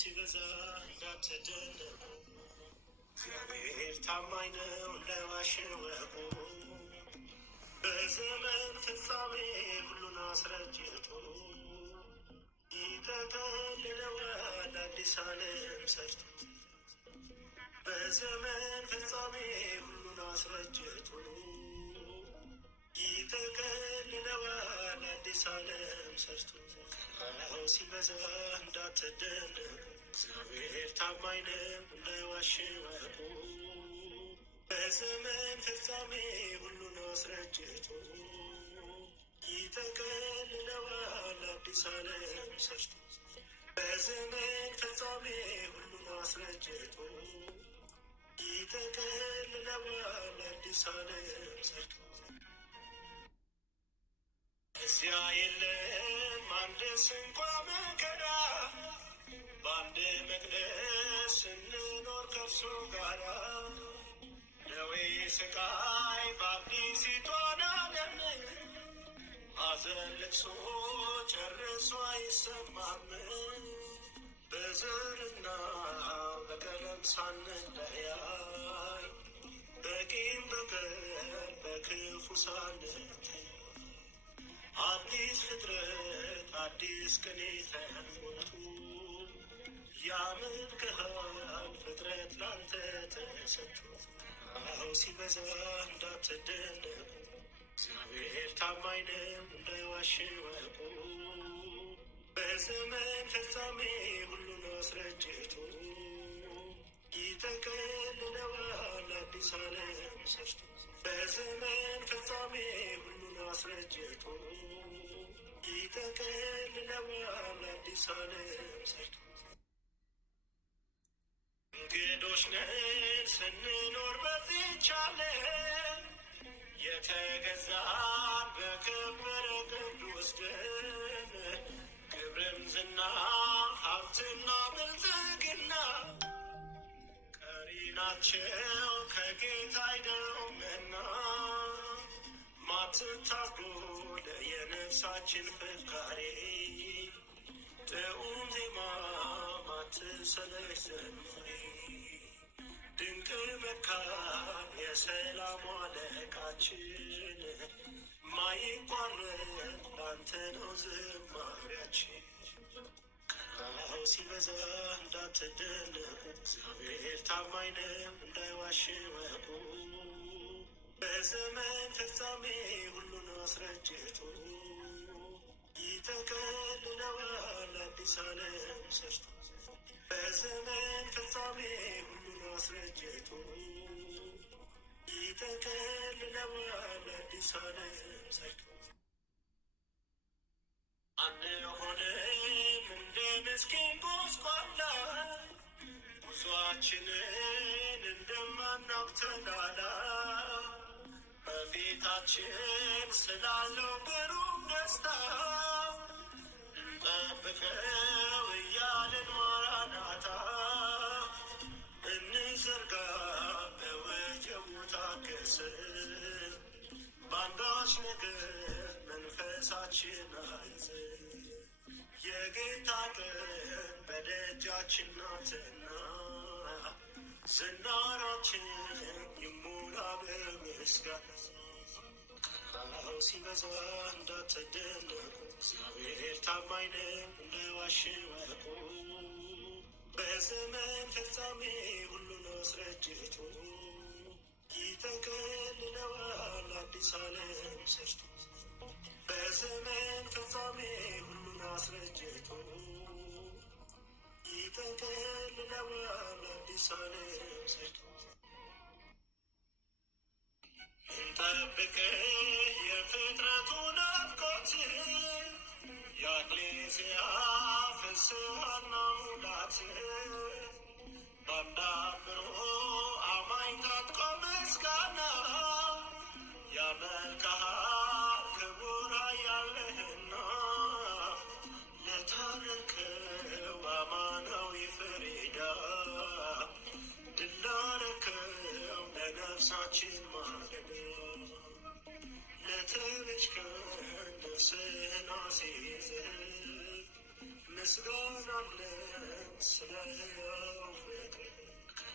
ሲበዛ እንዳትደነቁ እግዚአብሔር ታማኝ ነው እንዳይዋሽ ወቁ። በዘመን ፍጻሜ ሁሉን አስረጅቶ ይጠቀልለዋል አዲስ ዓለም ሰርቶ። በዘመን ፍጻሜ ሁሉን አስረጅቶ ይጠቀልለዋል አዲስ ዓለም ሰርቶ። ቀናው ሲበዛ እንዳትደነቁ እግዚአብሔር ታማኝ ነው እንዳይዋሽ ወቁ። በዘመን ፍጻሜ ሁሉን አስረጅቶ ይጠቀልለዋል አዲስ ዓለም ሰርቶ። በዘመን ፍጻሜ ሁሉን አስረጅቶ ይጠቀልለዋል አዲስ ዓለም ሰርቶ። እዚያ የለም አንድስ እንኳ መከራ በአንድ መቅደስ ስንኖር ከእርሱ ጋራ ደዌ ስቃይ በአዲሲቷን ዓለም ሐዘን ልቅሶ ጨርሶ አይሰማም። በዘርና በቀለም ሳንለያይ በቂም በቀል በክፉ ሳንተያይ አዲስ ፍጥረት አዲስ ቅኔ ተሞልቶ ያመልክሃል ፍጥረት ላንተ ተሰጥቶ። ቀናው ሲበዛ እንዳትደነቁ እግዚአብሔር ታማኝ ነው እንዳይዋሽ ወቁ። በዘመን ፍጻሜ ሁሉን አስረጅቶ ይጠቀልለዋል አዲስ ዓለም ሰርቶ። በዘመን ፍጻሜ ሁሉን አስረጅቶ ይጠቀልለዋል አዲስ ዓለም ሰርቶ። እንግዶች ነን ስንኖር በዚህች ዓለም የተገዛን በከበረ ቅዱስ ደም ክብርም ዝና ሀብትና ብልጽግና ቀሪ ናቸው ከጌታ አይደሉምና ማትታጎል የነፍሳችን ፍካሬ ጥዑም ዜማ ማትሰለች ዘማሬ ድንቅ መካን የሰላም አለቃችን ማይቋረጥ ላንተ ነው ዝማሪያችን። ቀናው ሲበዛ እንዳትደነቁ እግዚአብሔር ታማኝ ነው እንዳይዋሽ ወቁ። በዘመን ፍጻሜ ሁሉን አስረጅቶ ይጠቀልለዋል አዲስ ዓለም ሰርቶ። በዘመን ፍጻሜ ሁሉን አስረጅቶ ይጠቀልለዋል አዲስ ዓለም ሰርቶ። አንሆንም እንደ ምስኪን ጎስቋላ ጉዞአችንን እንደማናውቅ ተላላ በፊታችን ስላለው ብሩህ ደስታ እንጠብቀው እያልን ማራናታ እንዘርጋ በወጀቡ ታገስን በአንዳች ነገር መንፈሳችን አይዘን። የጌታ ቀን በደጃችን ናትና ዝናራችን ይሙላ በምስጋና። ቀናው ሲበዛ እንዳትደነቁ እግዚአብሔር ታማኝ ነው እንዳይዋሽ ወቁ። በዘመን ፍጻሜ ሁሉን አስረጅቶ ይጠቀልለዋል አዲስ ዓለም ሰርቶ። በዘመን ፍጻሜ ሁሉን አስረጅቶ ይጠቀልለዋል አዲስ ዓለም ሰርቶ። እንጠብቅህ የፍጥረቱን ናፍቆት የኤክሌሲያ ፍስሐና ሙላት ባንዳብሮ አማኝ ታጥቆ ምስጋና ያመልክሃል ክቡር ያለህና ለታረከው አማናዊ ፍሬዳ ድል ላረከው ለነፍሳችን ማለዳ ለተቤዥከን ነፍስህን አስይዘህ ምስጋና አለን ስለያው ፍቅር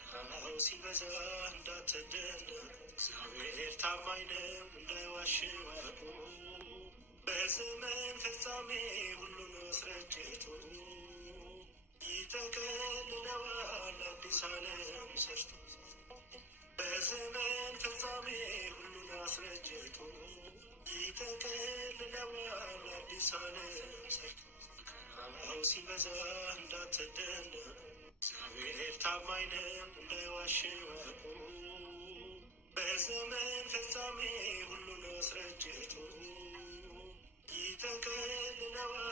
ከናው ሲበዛ እንዳትደነቅ እግዚአብሔር ታማኝ ነው እንዳይዋሽ ዋቁ በዘመን ፍጻሜ ሁሉን አስረጅቶ ይጠቀልለዋል አዲስ ዓለም ሰርቶ በዘመን ፍጻሜ ሁሉን አስረጅቶ ይጠቀልለዋል አዲስ ዓለም ሰርቶ ከናው ሲበዛ እንዳትደነቅ እግዚአብሔር ታማኝ ነው እንዳይዋሽ ዋቁ በዘመን ፍጻሜ ሁሉን አስረጅቶ ይጠቀልለዋል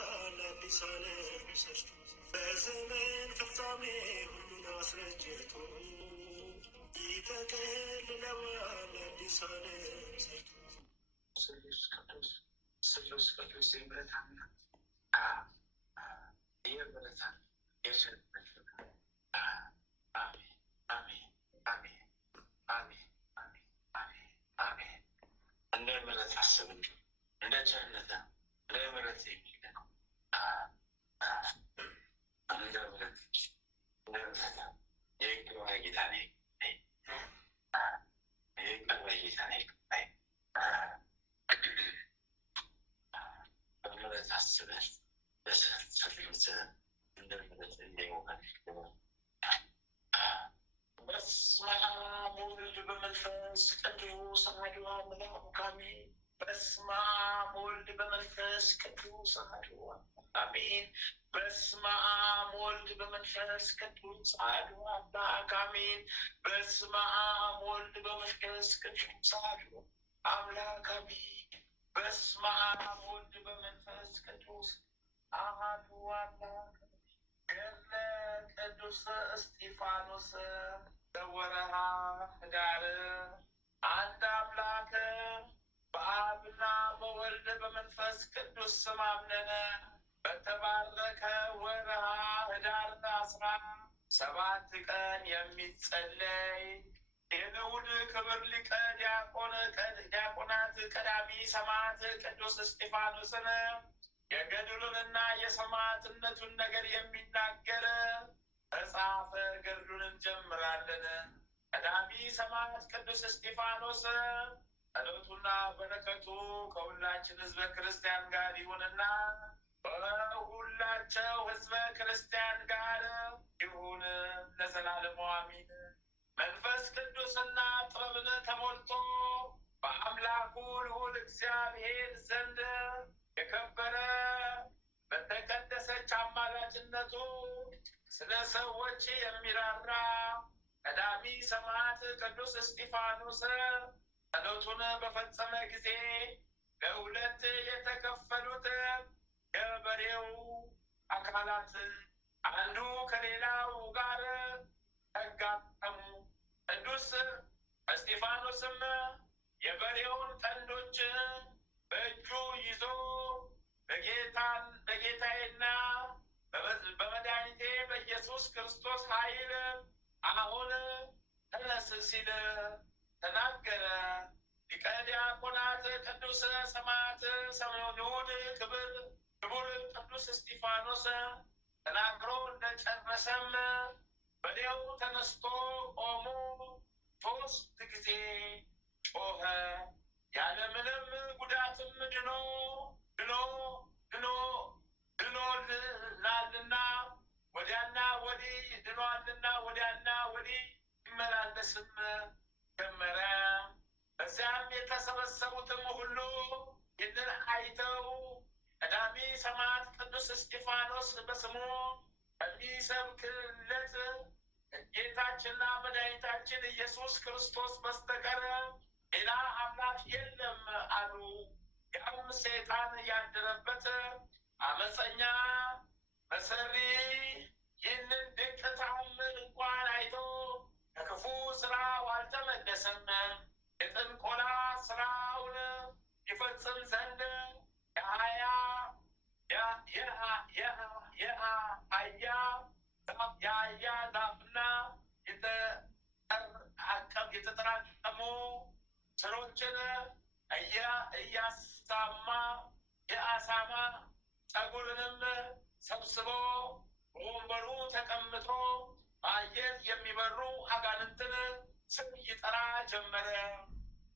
አዲስ ዓለም ሰርቶ በዘመን ፍጻሜ ሁሉን አስረጅቶ ይጠቀልለዋል አዲስ ዓለም ሰርቶ ስሉስ ቅዱስ የምሕረት አምላክ የምሕረት የቸርነት አሜን አሜን አሜን አሜን አሜን አሜን አሜን። እንደ ምሕረት አስብን እንደ ቸርነት እንደ ምሕረት የሚል ነው። እንደ ምሕረት እንደ ምሕረት የቅርብ ጌታ ነኝ የቅርብ ጌታ ነኝ በምሕረት አስበን በሰፊት እንደ ምሕረት እንደሆነ በስመ አብ ወወልድ በመንፈስ ቅዱስ አሐዱ አምላክ አሜን። በስመ አብ ወወልድ በመንፈስ ቅዱስ አሐዱ አሜን። በስመ አብ ወወልድ በመንፈስ ቅዱስ አሐዱ አምላክ አሜን። በስመ አብ ወወልድ በመንፈስ ቅዱስ አሐዱ አምላክ አሜን። በስመ አብ ወወልድ በመንፈስ ቅዱስ አሐዱ አምላክ ገድለ ቅዱስ እስጢፋኖስ በወርኃ ኅዳር አንድ አምላክ በአብና በወልድ በመንፈስ ቅዱስ ስም አምነን በተባረከ ወርኃ ኅዳር 17 ቀን የሚጸለይ የንዑድ ክብር ሊቀ ዲያቆናት ቀዳሚ ሰማዕት ቅዱስ እስጢፋኖስን የገድሉንና የሰማዕትነቱን ነገር የሚናገር መጽሐፈ ገድሉን እንጀምራለን። ቀዳሚ ሰማዕት ቅዱስ እስጢፋኖስ ጸሎቱና በረከቱ ከሁላችን ሕዝበ ክርስቲያን ጋር ይሁንና በሁላቸው ሕዝበ ክርስቲያን ጋር ይሁን ለዘላለሙ አሚን። መንፈስ ቅዱስና ጥበብን ተሞልቶ በአምላኩ ልዑል እግዚአብሔር ዘንድ የከበረ በተቀደሰች አማላጅነቱ ስለ ሰዎች የሚራራ ቀዳሚ ሰማዕት ቅዱስ እስጢፋኖስ ጸሎቱን በፈጸመ ጊዜ ለሁለት የተከፈሉት የበሬው አካላት አንዱ ከሌላው ጋር ተጋጠሙ። ቅዱስ እስጢፋኖስም የበሬውን ቀንዶች በእጁ ይዞ በጌታዬና በመድኃኒቴ በኢየሱስ ክርስቶስ ኃይል አሁን ተነስ ሲል ተናገረ። ሊቀ ዲያቆናት ቅዱስ ሰማዕት ንዑድ ክቡር ቅዱስ እስጢፋኖስ ተናግሮ እንደጨረሰም በሬው ተነስቶ ቆሞ 3 ጊዜ ጮኸ። ያለምንም ጉዳትም ድኖልናልና ወዲያና ወዲህ ይመላለስም ጀመረ። በዚያም የተሰበሰቡትም ሁሉ ይህንን አይተው ቀዳሚ ሰማዕት ቅዱስ እስጢፋኖስ በስሙ ከሚሰብክለት ጌታችንና መድኃኒታችን ኢየሱስ ክርስቶስ በስተቀር ሌላ አምላክ የለም አሉ። ያም ሰይጣን ያደረበት አመፀኛ መሰሪ ይህንን ድንቅ ተአምር እንኳን አይቶ ከክፉ ስራው አልተመለሰም። የጥንቆላ ስራውን ይፈጽም ዘንድ የአያ ዛፍና የተጠራቀሙ ስሮችን እያሳማ የአሳማ ጸጉርንም ሰብስቦ በወንበሩ ተቀምጦ በአየር የሚበሩ አጋንንትን ስም ይጠራ ጀመረ።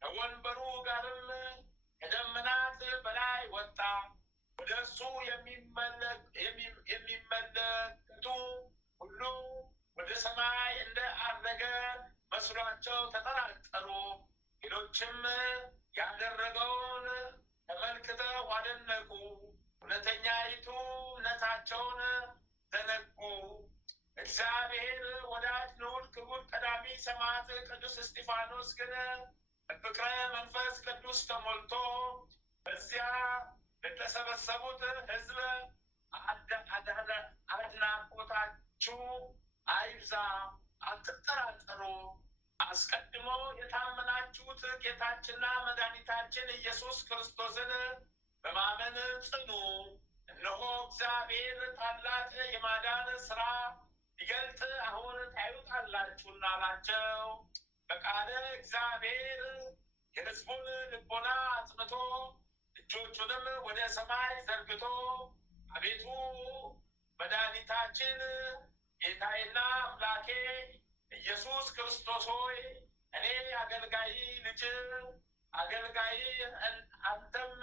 ከወንበሩ ጋርም ከደመናት በላይ ወጣ። ወደ እርሱ የሚመለከቱ ሁሉ ወደ ሰማይ እንደ አረገ መስሏቸው ተጠራጠሩ። ሌሎችም ያደረገውን ተመልክተው አደነቁ። እውነተኛይቱ እምነታቸውን ዘነጉ። እግዚአብሔር ወዳጅ ልዑል ክቡር ቀዳሚ ሰማዕት ቅዱስ እስጢፋኖስ ግን በፍቅረ መንፈስ ቅዱስ ተሞልቶ በዚያ ለተሰበሰቡት ሕዝብ አድናቆታችሁ አይብዛ፣ አትጠራጠሩ። አስቀድሞ የታመናችሁት ጌታችንና መድኃኒታችን ኢየሱስ ክርስቶስን በማመን ጽኑ። እነሆ እግዚአብሔር ታላቅ የማዳን ሥራ ሊገልጥ አሁን ታዩታላችሁና አላቸው። በቃለ እግዚአብሔር የሕዝቡን ልቦና አጽንቶ እጆቹንም ወደ ሰማይ ዘርግቶ አቤቱ መድኃኒታችን ጌታዬና አምላኬ ኢየሱስ ክርስቶስ ሆይ እኔ አገልጋይ ልጅ አገልጋይ አንተም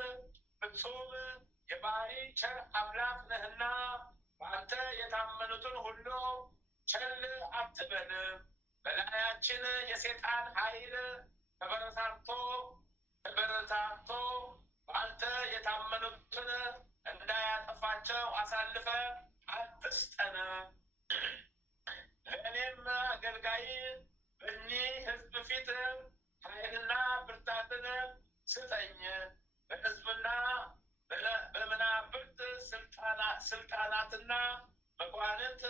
ፍጹም የባህሪ ቸር አምላክ ነህና በአንተ የታመኑትን ሁሉ ቸል አትበል። በላያችን የሰይጣን ኃይል ተበረታቶ በአንተ የታመኑትን እንዳያጠፋቸው አሳልፈ አትስጠን። ለእኔም አገልጋይ በእኒህ ሕዝብ ፊት ኃይልና ብርታትን ስጠኝ። በሕዝብና በመናብርት ስልጣናትና መኳንንት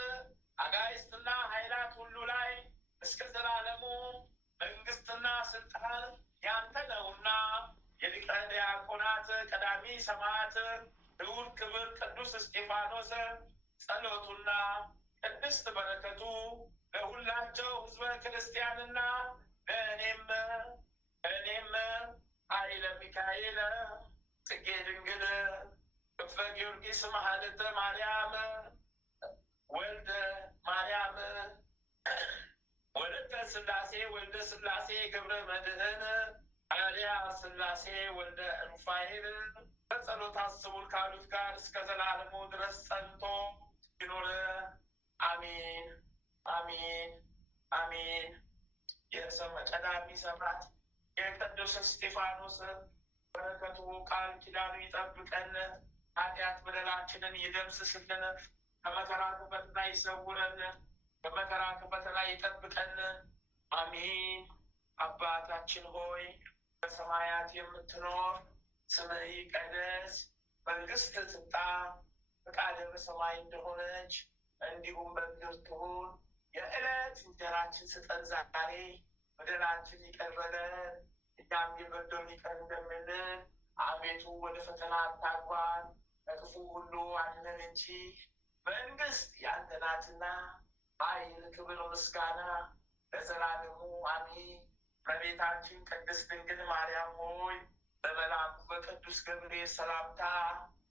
አጋይስትና ኃይላት ሁሉ ላይ እስከ ዘላለሙ መንግስትና ስልጣን ያንተ ነውና የሊቀ ዲያቆናት ቀዳሚ ሰማዕት ልዑል ክብር ቅዱስ እስጢፋኖስ ጸሎቱና ቅድስት በረከቱ ለሁላቸው ሕዝበ ክርስቲያንና ለእኔም ኃይለ ሚካኤል ጽጌ ድንግል ክፍለ ጊዮርጊስ መሐለተ ማርያም ወልደ ማርያም ወልደ ሥላሴ ወልደ ሥላሴ ገብረ መድኅን አልያ ሥላሴ ወልደ ሩፋኤል በጸሎት አስቡን ካሉት ጋር እስከ ዘላለሙ ድረስ ጸንቶ ይኖር። አሜን አሜን አሜን። ቀዳሚ ሰማዕት የቅዱስ እስጢፋኖስ በረከቱ ቃል ኪዳኑ ይጠብቀን። ኃጢአት በደላችንን ይደምስስልን። ከመከራ ከፈተና ይሰውረን። ከመከራ ከፈተና ይጠብቀን። አሜን። አባታችን ሆይ በሰማያት የምትኖር ስምህ ይቀደስ፣ መንግሥትህ ትምጣ፣ ፈቃድህ በሰማይ እንደሆነች እንዲሁም በምድር ትሁን። የዕለት እንጀራችንን ስጠን ዛሬ፣ በደላችንን ይቅር በለን እኛም የበደሉንን ይቅር እንደምንል፣ አቤቱ ወደ ፈተና አታግባን ከክፉ ሁሉ አድነን እንጂ መንግሥት ያንተ ናትና ኃይል፣ ክብር፣ ምስጋና ለዘላለሙ አሜን። እመቤታችን ቅድስት ድንግል ማርያም ሆይ በመልአኩ በቅዱስ ገብርኤል ሰላምታ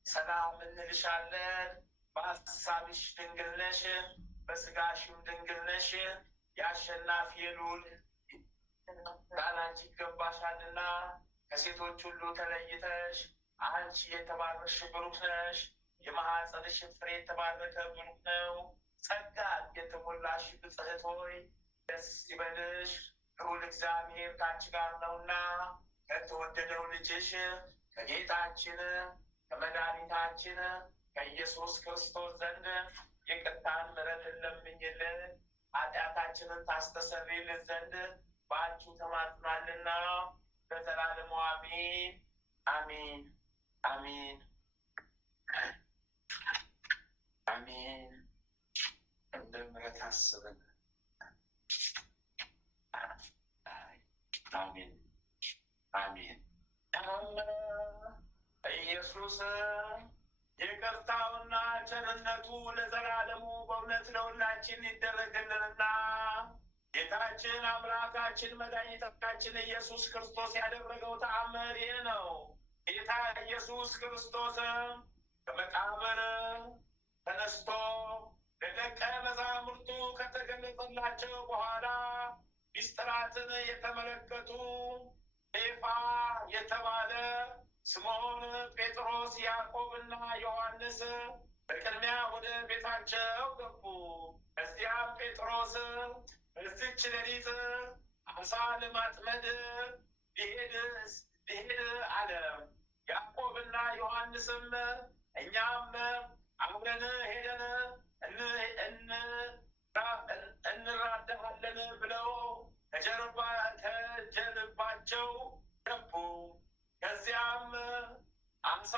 ሰላም እንልሻለን። በሐሳብሽ ድንግል ነሽ፣ በሥጋሽም ድንግል ነሽ። የአሸናፊ ልዑል ቃል አንቺ ይገባሻልና ከሴቶች ሁሉ ተለይተሽ አንቺ የተባረክሽ ብሩክ ነሽ። የማኅፀንሽ ፍሬ የተባረከ ብሩክ ነው። ጸጋን የተሞላሽ ብጽዕት ሆይ ደስ ይበልሽ፣ ልዑል እግዚአብሔር ከአንቺ ጋር ነውና ከተወደደው ልጅሽ ከጌታችን ከመድኃኒታችን ከኢየሱስ ክርስቶስ ዘንድ ይቅርታን ምሕረትን ለምኝልን ኃጢአታችንን ታስተሰርይልን ዘንድ በአንቺ ተማጽናልና ለዘላለሙ አሜን አሜን አሜን አሜን። እንደ ምሕረት አስበን። አሜን አሜን። ኢየሱስ ይቅርታውና ቸርነቱ ለዘላለሙ በእውነት ለሁላችን ይደረግልንና ጌታችን አምላካችን መድኃኒታችን ኢየሱስ ክርስቶስ ያደረገው ተአምር ይህ ነው። ጌታ ኢየሱስ ክርስቶስ ከመቃብር ተነስቶ ለደቀ መዛሙርቱ ከተገለጸላቸው በኋላ ሚስጥራትን የተመለከቱ ኬፋ የተባለ ስምዖን ጴጥሮስ፣ ያዕቆብና ዮሐንስ በቅድሚያ ወደ ቤታቸው ገቡ። ከዚያም ጴጥሮስ በዚች ሌሊት አሳ ለማጥመድ ሊሄድ አለ። ያዕቆብና ዮሐንስም እኛም አብረን ሄደን እንራዳሃለን ብለው ከጀልባቸው ገቡ። ከዚያም አሳ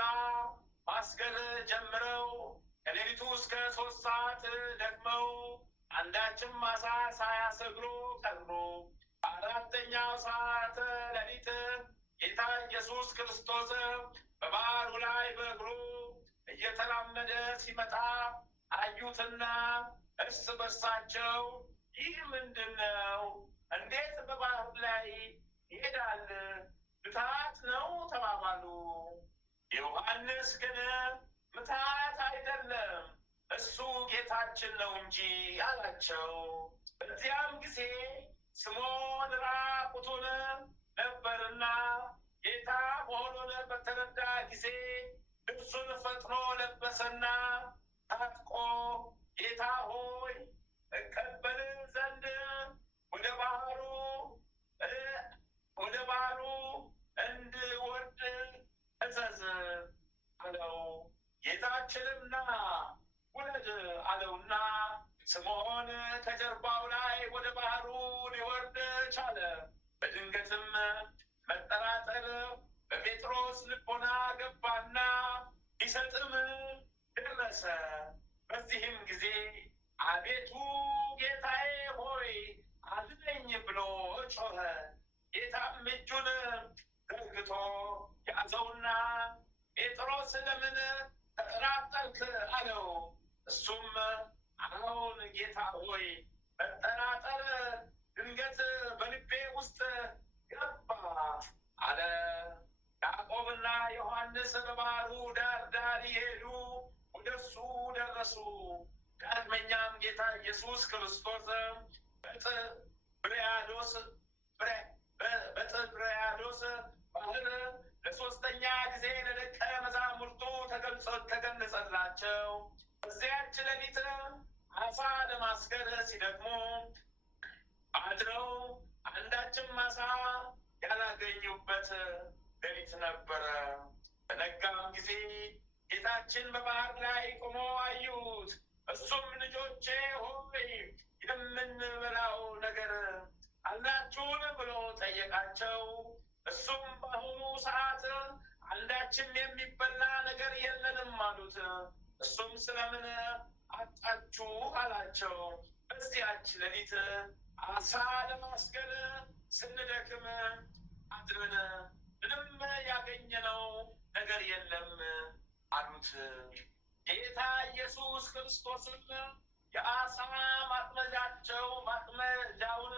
ማስገር ጀምረው ከሌሊቱ እስከ 3 ሰዓት ደክመው አንዳችም አሳ ሳያሰግሩ ቀሩ። በአራተኛው ሰዓት ሌሊት ጌታ ኢየሱስ ክርስቶስ በባህሩ ላይ በእግሩ እየተራመደ ሲመጣ አዩትና እርስ በርሳቸው ይህ ምንድን ነው? እንዴት በባህር ላይ ይሄዳል? ምትሃት ነው ተባባሉ። ዮሐንስ ግን ምትሃት አይደለም፣ እሱ ጌታችን ነው እንጂ አላቸው። በዚያም ጊዜ ስምዖን ራቁቱን ነበርና ጌታ መሆኑን በተረዳ ጊዜ ልብሱን ፈጥኖ ለበሰና ታጥቆ ጌታ ሆይ እቀበል ዘንድ ወደ ባህሩ እንድወርድ እዘዝ አለው። ጌታችንና ውረድ አለውና ስምዖን ከጀርባው ላይ ወደ ባህሩ ሊወርድ ቻለ። በድንገትም መጠራጠር በጴጥሮስ ልቦና ገባና ሊሰጥም ደረሰ። በዚህም ጊዜ አቤቱ ጌታዬ ሆይ አድነኝ ብሎ ጮኸ። ጌታም እጁን ዘርግቶ ያዘውና ጴጥሮስ ለምን ተጠራጠርክ አለው። እሱም አዎን ጌታ ሆይ መጠራጠር ድንገት በልቤ ውስጥ ገባ አለ። ያዕቆብና ዮሐንስ በባህሩ ዳር ይሄዱ ወደ እሱ ደረሱ። ዳግመኛም ጌታ ኢየሱስ ክርስቶስ በጥብርያዶስ ባህር ለሶስተኛ ጊዜ ለደቀ መዛሙርቱ ተገለጸላቸው። በዚያች ሌሊት አሳ ለማስገር ሲደክሙ አድረው አንዳችም አሳ ያላገኙበት ሌሊት ነበረ። በነጋም ጊዜ ጌታችን በባህር ላይ ቆሞ አዩት። እሱም ልጆቼ ሆይ የምንበላው ነገር አላችሁን ብሎ ጠየቃቸው። እሱም በአሁኑ ሰዓት አንዳችም የሚበላ ነገር የለንም አሉት። እሱም ስለምን አጣችሁ አላቸው። በዚያች ሌሊት አሳ ለማስገር ስንደክም አድረን ምንም ያገኘነው ነገር የለም አሉት። ጌታ ኢየሱስ ክርስቶስም የአሳ ማጥመጃውን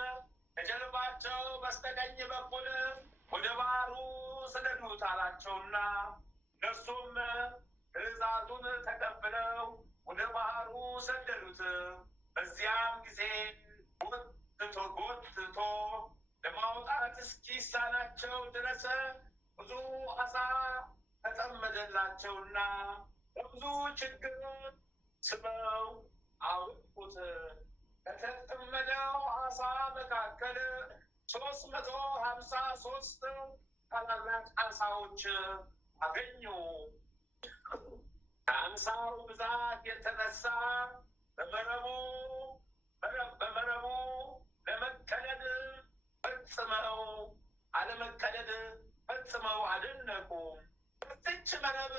ከጀርባቸው በስተቀኝ በኩል ወደ ባህሩ ስደዱት አላቸውና እነርሱም ትእዛዙን ተቀብለው ወደ ባህሩ ሰደዱት። በዚያም ጊዜ ጎትቶ ለማውጣት እስኪሳናቸው ድረስ ብዙ አሳ ተጠመደላቸውና በብዙ ችግር ስበው አወጡት። ከተጠመደው አሳ መካከል 353 ታላላቅ አሳዎች አገኙ። ከአሳው ብዛት የተነሳ በመረቡ ፈጽመው አደነቁ። በዚች መረብ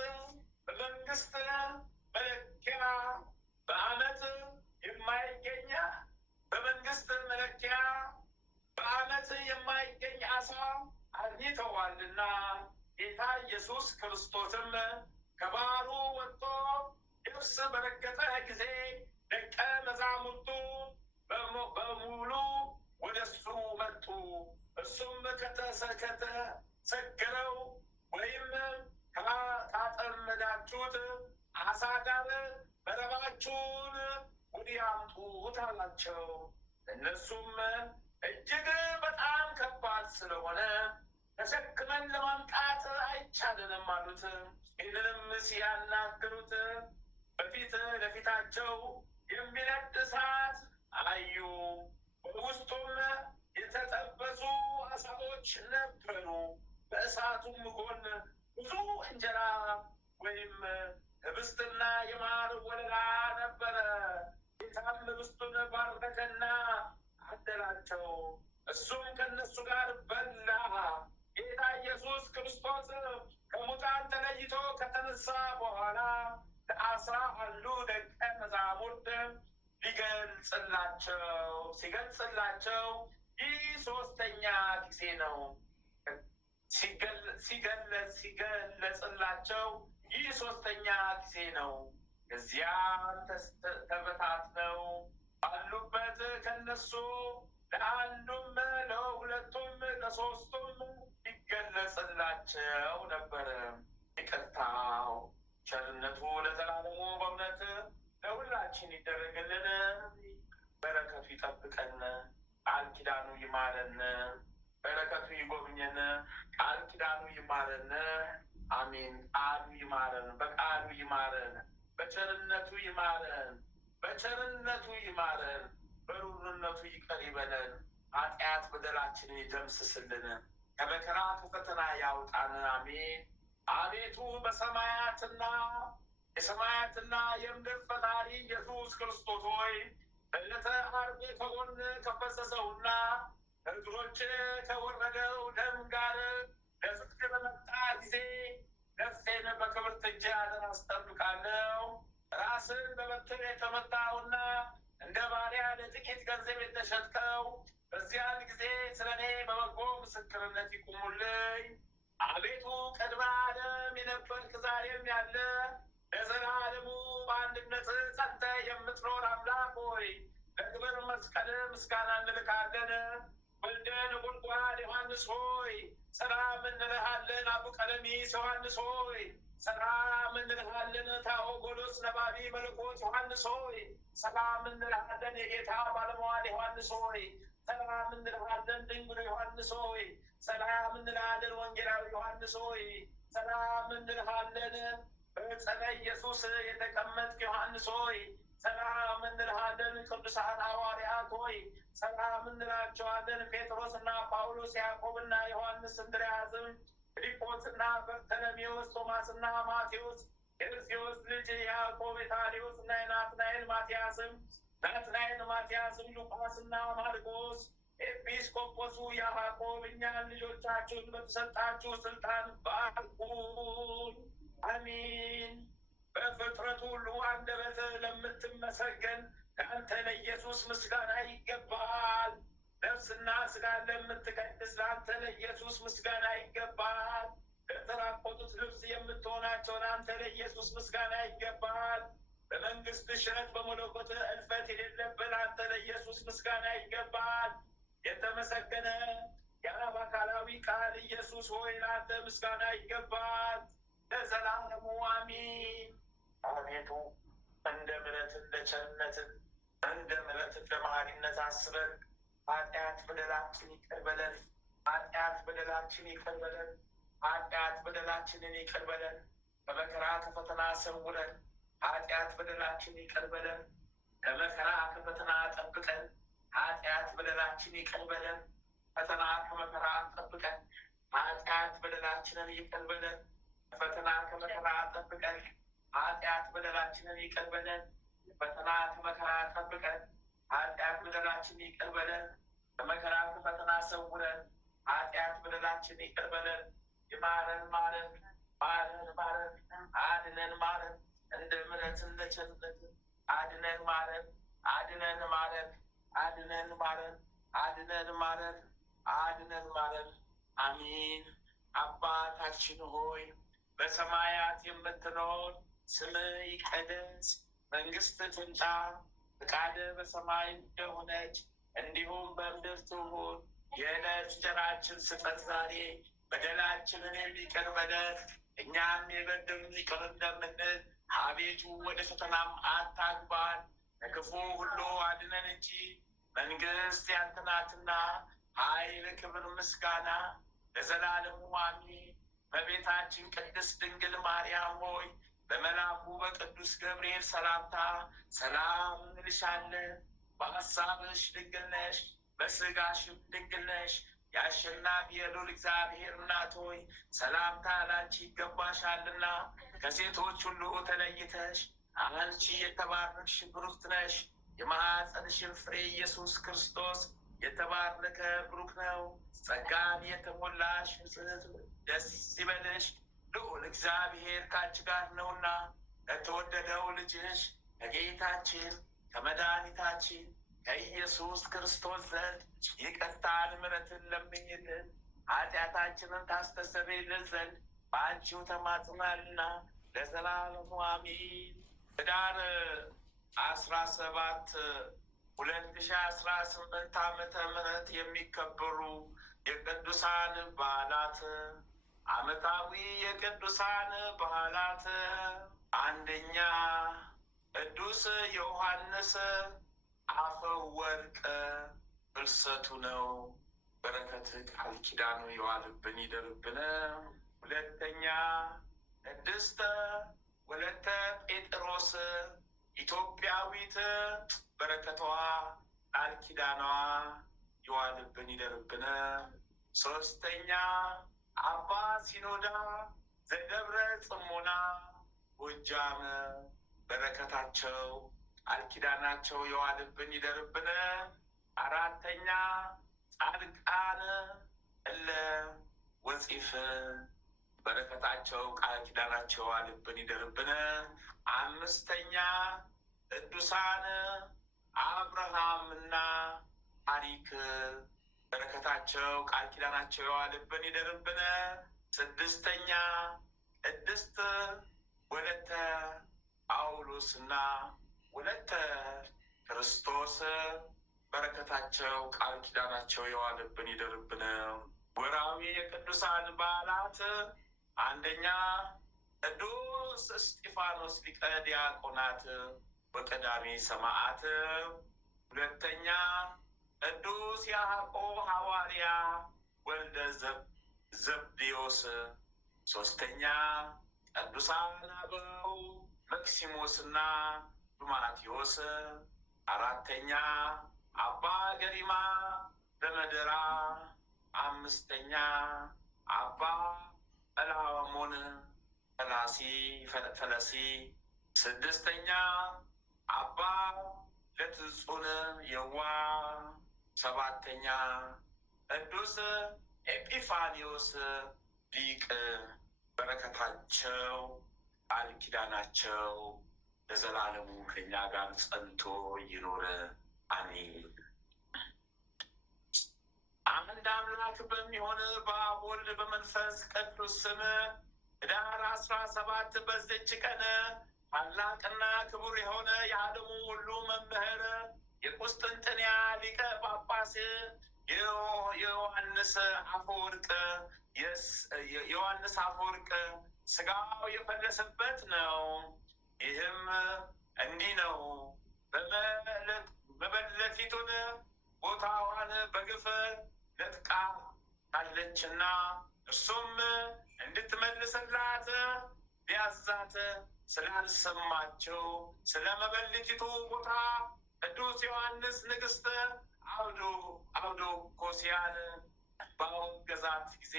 በመንግስት መለኪያ በዓመት የማይገኝ አሳ አግኝተዋልና ጌታ ኢየሱስ ክርስቶስም ከባህሩ ወጥቶ የብስ በረገጠ ጊዜ ደቀ መዛሙርቱ በሙሉ ወደ እሱ መጡ። እሱም ከተሰገረው ወይም ካጠመዳችሁት አሳ ጋር መረባችሁን ወዲህ አምጡት አላቸው። እነሱም እጅግ በጣም ከባድ ስለሆነ ተሸክመን ለማምጣት አይቻልንም አሉት። ይህንንም ሲያናግሩት በፊት ለፊታቸው የሚነድ እሳት አዩ። በውስጡም የተጠበሱ አሳዎች ነበሩ። በእሳቱም ጎን ብዙ እንጀራ ወይም ህብስትና የማር ወለላ ነበረ። ጌታም ህብስቱን ባረከና አደላቸው። እሱም ከነሱ ጋር በላ። ጌታ ኢየሱስ ክርስቶስ ከሙታን ተለይቶ ከተነሳ በኋላ ለ11 ደቀ መዛሙርት ሲገልጽላቸው ይህ 3ኛ ጊዜ ነው። ሲገለጽላቸው ይህ 3ኛ ጊዜ ነው። እዚያም ተበታትነው ባሉበት ከነሱ ለአንዱም ለሁለቱም ለሶስቱም ይገለጽላቸው ነበር። ይቅርታው ቸርነቱ ለዘላለሙ በእውነት ለሁላችን ይደረግልን። በረከቱ ይጠብቀን፣ ቃል ኪዳኑ ይማረን። በረከቱ ይጎብኘን፣ ቃል ኪዳኑ ይማረን። አሜን። ቃሉ ይማረን፣ በቃሉ ይማረን፣ በቸርነቱ ይማረን፣ በቸርነቱ ይማረን፣ በሩርነቱ ይቅር ይበለን። ኃጢአት በደላችንን ይደምስስልን፣ ከመከራ ከፈተና ያውጣን። አሜን። አቤቱ የሰማያትና የምድር ፈጣሪ ኢየሱስ ክርስቶስ ሆይ በዕለተ ዓርብ ከጎን ከፈሰሰውና እግሮች ከወረደው ደም ጋር ለፍርድ በመጣ ጊዜ ነፍሴን በክብርት እጅ አደራ አስጠብቃለሁ። ራስን በበትር የተመታውና እንደ ባሪያ ለጥቂት ገንዘብ የተሸጥከው በዚያን ጊዜ ስለ እኔ በበጎ ምስክርነት ይቁሙልኝ። አቤቱ ቅድመ ዓለም የነበርክ ዛሬም ያለ ለዘላለሙ በአንድነት ጸንተህ የምትኖር አምላክ ሆይ ለክብር መስቀል ምስጋና እንልካለን። ወልደ ነጎድጓድ ዮሐንስ ሆይ ሰላም እንልሃለን። አቡ ቀለሚስ ዮሐንስ ሆይ ሰላም እንልሃለን። ታኦጎሎስ ነባቢ መለኮት ዮሐንስ ሆይ ሰላም እንልሃለን። የጌታ ባለሟል ዮሐንስ ሆይ ሰላም እንልሃለን። ድንግል ዮሐንስ ሆይ ሰላም እንልሃለን። ወንጌላዊ ዮሐንስ ሆይ ሰላም እንልሃለን። በጸጋ ኢየሱስ የተቀመጥክ ዮሐንስ ሆይ ሰላም እንልሃለን። ቅዱሳን ሐዋርያት ሆይ ሰላም እንላቸዋለን። ጴጥሮስና ጳውሎስ፣ ያዕቆብና ዮሐንስ፣ እንድርያስም፣ ፊልጶስና በርተለሜዎስ፣ ቶማስና ማቴዎስ፣ የልስዮስ ልጅ ያዕቆብ፣ የታዴዎስና የናትናኤል ማትያስም፣ ሉቃስና ማርቆስ፣ ኤጲስቆጶሱ ያዕቆብ፣ እኛን ልጆቻችሁን በተሰጣችሁ ስልጣን ባርኩን። አሚን። በፍጥረቱ ሁሉ አንደበት ለምትመሰገን ለአንተ ለኢየሱስ ምስጋና ይገባል። ነፍስና ስጋ ለምትቀድስ ለአንተ ለኢየሱስ ምስጋና ይገባል። ለተራቆቱት ልብስ የምትሆናቸው ለአንተ ለኢየሱስ ምስጋና ይገባል። በመንግስት ሽረት በመለኮት እልፈት የሌለብህ ለአንተ ለኢየሱስ ምስጋና ይገባል። የተመሰገነ የአብ አካላዊ ቃል ኢየሱስ ሆይ ለአንተ ምስጋና ይገባል ለዘላለሙ አሚን። አቤቱ እንደ ምሕረት እንደ ቸርነት እንደ ምሕረት እንደ መሐሪነት አስበን ኃጢአት በደላችን ይቅር በለን። ኃጢአት በደላችን ይቅር በለን። ኃጢአት በደላችንን ይቅር በለን። ከመከራ ከፈተና ሰውረን። ኃጢአት በደላችን ይቅር በለን። ከመከራ ከፈተና ጠብቀን። ኃጢአት በደላችን ይቅር በለን። ፈተና ከመከራ ጠብቀን። ኃጢአት በደላችንን ይቅር በለን። ፈተና ከመከራ ጠብቀን። ኃጢአት በደላችንን ይቅር በለን። ፈተና ከመከራ ጠብቀን። ኃጢአት በደላችንን ይቅር በለን። ከመከራ ከፈተና ሰውረን። ኃጢአት በደላችንን ይቅር በለን። ይማረን ማረን ማረን ማረን አድነን ማረን እንደ ምሕረት እንደ ቸርነት አድነን ማረን አድነን ማረን አድነን ማረን አድነን ማረን አድነን ማረን። አሚን። አባታችን ሆይ በሰማያት የምትኖር ስምህ ይቀደስ፣ መንግስትህ ትምጣ፣ ፈቃድህ በሰማይ እንደሆነች እንዲሁም በምድር ትሁን። የዕለት እንጀራችንን ስጠን ዛሬ፣ በደላችንን ይቅር በለን እኛም የበደሉንን ይቅር እንደምንል፣ አቤቱ ወደ ፈተናም አታግባን፣ ከክፉ ሁሉ አድነን እንጂ መንግስት ያንተ ናትና ኃይል፣ ክብር፣ ምስጋና ለዘላለሙ አሜን። እመቤታችን ቅድስት ድንግል ማርያም ሆይ በመልአኩ በቅዱስ ገብርኤል ሰላምታ ሰላም እንልሻለን። በሐሳብሽ ድንግል ነሽ፣ በሥጋሽም ድንግል ነሽ። የአሸናፊ የልዑል እግዚአብሔር እናት ሆይ ሰላምታ ላንቺ ይገባሻልና ከሴቶች ሁሉ ተለይተሽ አንቺ የተባረክሽ ብሩክት ነሽ። የማኅፀንሽም ፍሬ ኢየሱስ ክርስቶስ የተባረከ ብሩክ ነው። ጸጋን የተሞላሽ ንጽሕት ደስ ይበልሽ፣ ልዑል እግዚአብሔር ከአንቺ ጋር ነውና ለተወደደው ልጅሽ ከጌታችን ከመድኃኒታችን ከኢየሱስ ክርስቶስ ዘንድ ይቅርታን ምሕረትን ለምኝልን ኃጢአታችንን ታስተሰርይልን ዘንድ በአንቺው ተማጽናልና ለዘላለሙ አሜን። ኅዳር 17 2018 ዓመተ ምህረት የሚከበሩ የቅዱሳን በዓላት። ዓመታዊ የቅዱሳን በዓላት፣ አንደኛ ቅዱስ ዮሐንስ አፈወርቅ ፍልሰቱ ነው። በረከት ቃል ኪዳኑ የዋልብን ይደርብን። ሁለተኛ ቅድስት ወለተ ጴጥሮስ ኢትዮጵያዊት፣ በረከቷ ቃል ኪዳኗ የዋልብን ይደርብን። ሶስተኛ አባ ሲኖዳ ዘደብረ ጽሞና ጎጃም፣ በረከታቸው ቃል ኪዳናቸው የዋልብን ይደርብን። አራተኛ ጻድቃን እለ ወፂፍ፣ በረከታቸው ቃል ኪዳናቸው የዋልብን ይደርብን። አምስተኛ ቅዱሳን አብርሃምና ታሪክ፣ በረከታቸው ቃል ኪዳናቸው የዋልብን ይደርብን። ስድስተኛ ቅድስት ወለተ ጳውሎስና ወለተ ክርስቶስ፣ በረከታቸው ቃል ኪዳናቸው የዋልብን ይደርብን። ወርሃዊ የቅዱሳን በዓላት፣ አንደኛ ቅዱስ እስጢፋኖስ ሊቀ ዲያቆናት ወቀዳሜ ሰማዕት፣ ሁለተኛ ቅዱስ ያዕቆብ ሐዋርያ ወልደ ዘብዴዎስ፣ ሶስተኛ ቅዱሳን አበው መክሲሞስና ዱማቴዎስ፣ አራተኛ አባ ገሪማ በመደራ፣ አምስተኛ አባ ቀላሞን ፈለሲ፣ ስድስተኛ አባ ለትጹን የዋ፣ ሰባተኛ ቅዱስ ኤጲፋኒዎስ ሊቅ፣ በረከታቸው ቃል ኪዳናቸው ለዘላለሙ ከኛ ጋር ጸንቶ ይኖር አሜን። አንድ አምላክ በሚሆን በአብ ወልድ በመንፈስ ቅዱስ ስም ኅዳር 17 በዚች ቀን ታላቅና ክቡር የሆነ የዓለሙ ሁሉ መምህር የቁስጥንጥንያ ሊቀ ጳጳስ ዮሐንስ አፈወርቅ ስጋው የፈለሰበት ነው። ይህም እንዲህ ነው። መበለቲቱን ቦታዋን በግፍ ነጥቃ አለችና እርሱም እንድትመልስላት ቢያዛት ስላልሰማቸው ስለ መበለቲቱ ቦታ ቅዱስ ዮሐንስ ንግሥት አውዶኮስያን ባወገዛት ጊዜ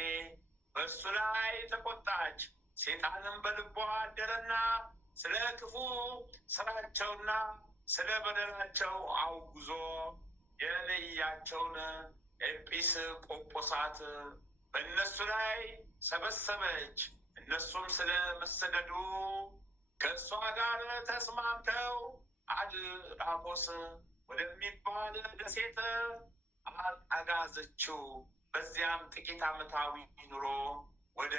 በእርሱ ላይ ተቆጣች። ሴጣንም በልቧ አደረና ስለ ክፉ ስራቸውና ስለ በደላቸው አውግዞ የለያቸውን ኤጲስ ቆጶሳት በእነሱ ላይ ሰበሰበች። እነሱም ስለ መሰደዱ ከእሷ ጋር ተስማምተው አድራኮስ ወደሚባል ደሴት አጋዘችው። በዚያም ጥቂት ዓመታዊ ኑሮ ወደ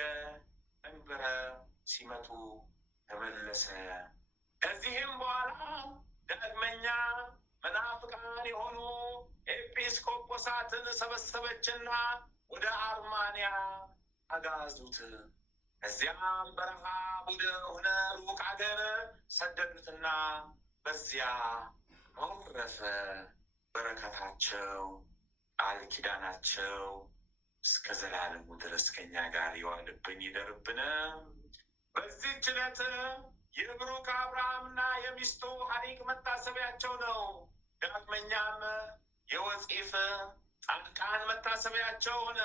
መንበረ ሲመቱ ተመለሰ። ከዚህም በኋላ ዳግመኛ መናፍቃን የሆኑ ኤጲስቆጶሳትን ሰበሰበችና ወደ አርማንያ አጋዙት። እዚያም በረሃ ወደ ሆነ ሩቅ አገር ሰደዱትና በዚያ አረፈ። በረከታቸው ቃል ኪዳናቸው እስከ ዘላለሙ ድረስ ከኛ ጋር ይዋልብን ይደርብን። በዚህች ዕለት የብሩክ አብርሃምና የሚስቱ ሐሪክ መታሰቢያቸው ነው። ዳግመኛም የወፂፍ ጻድቃን መታሰቢያቸው ሆነ።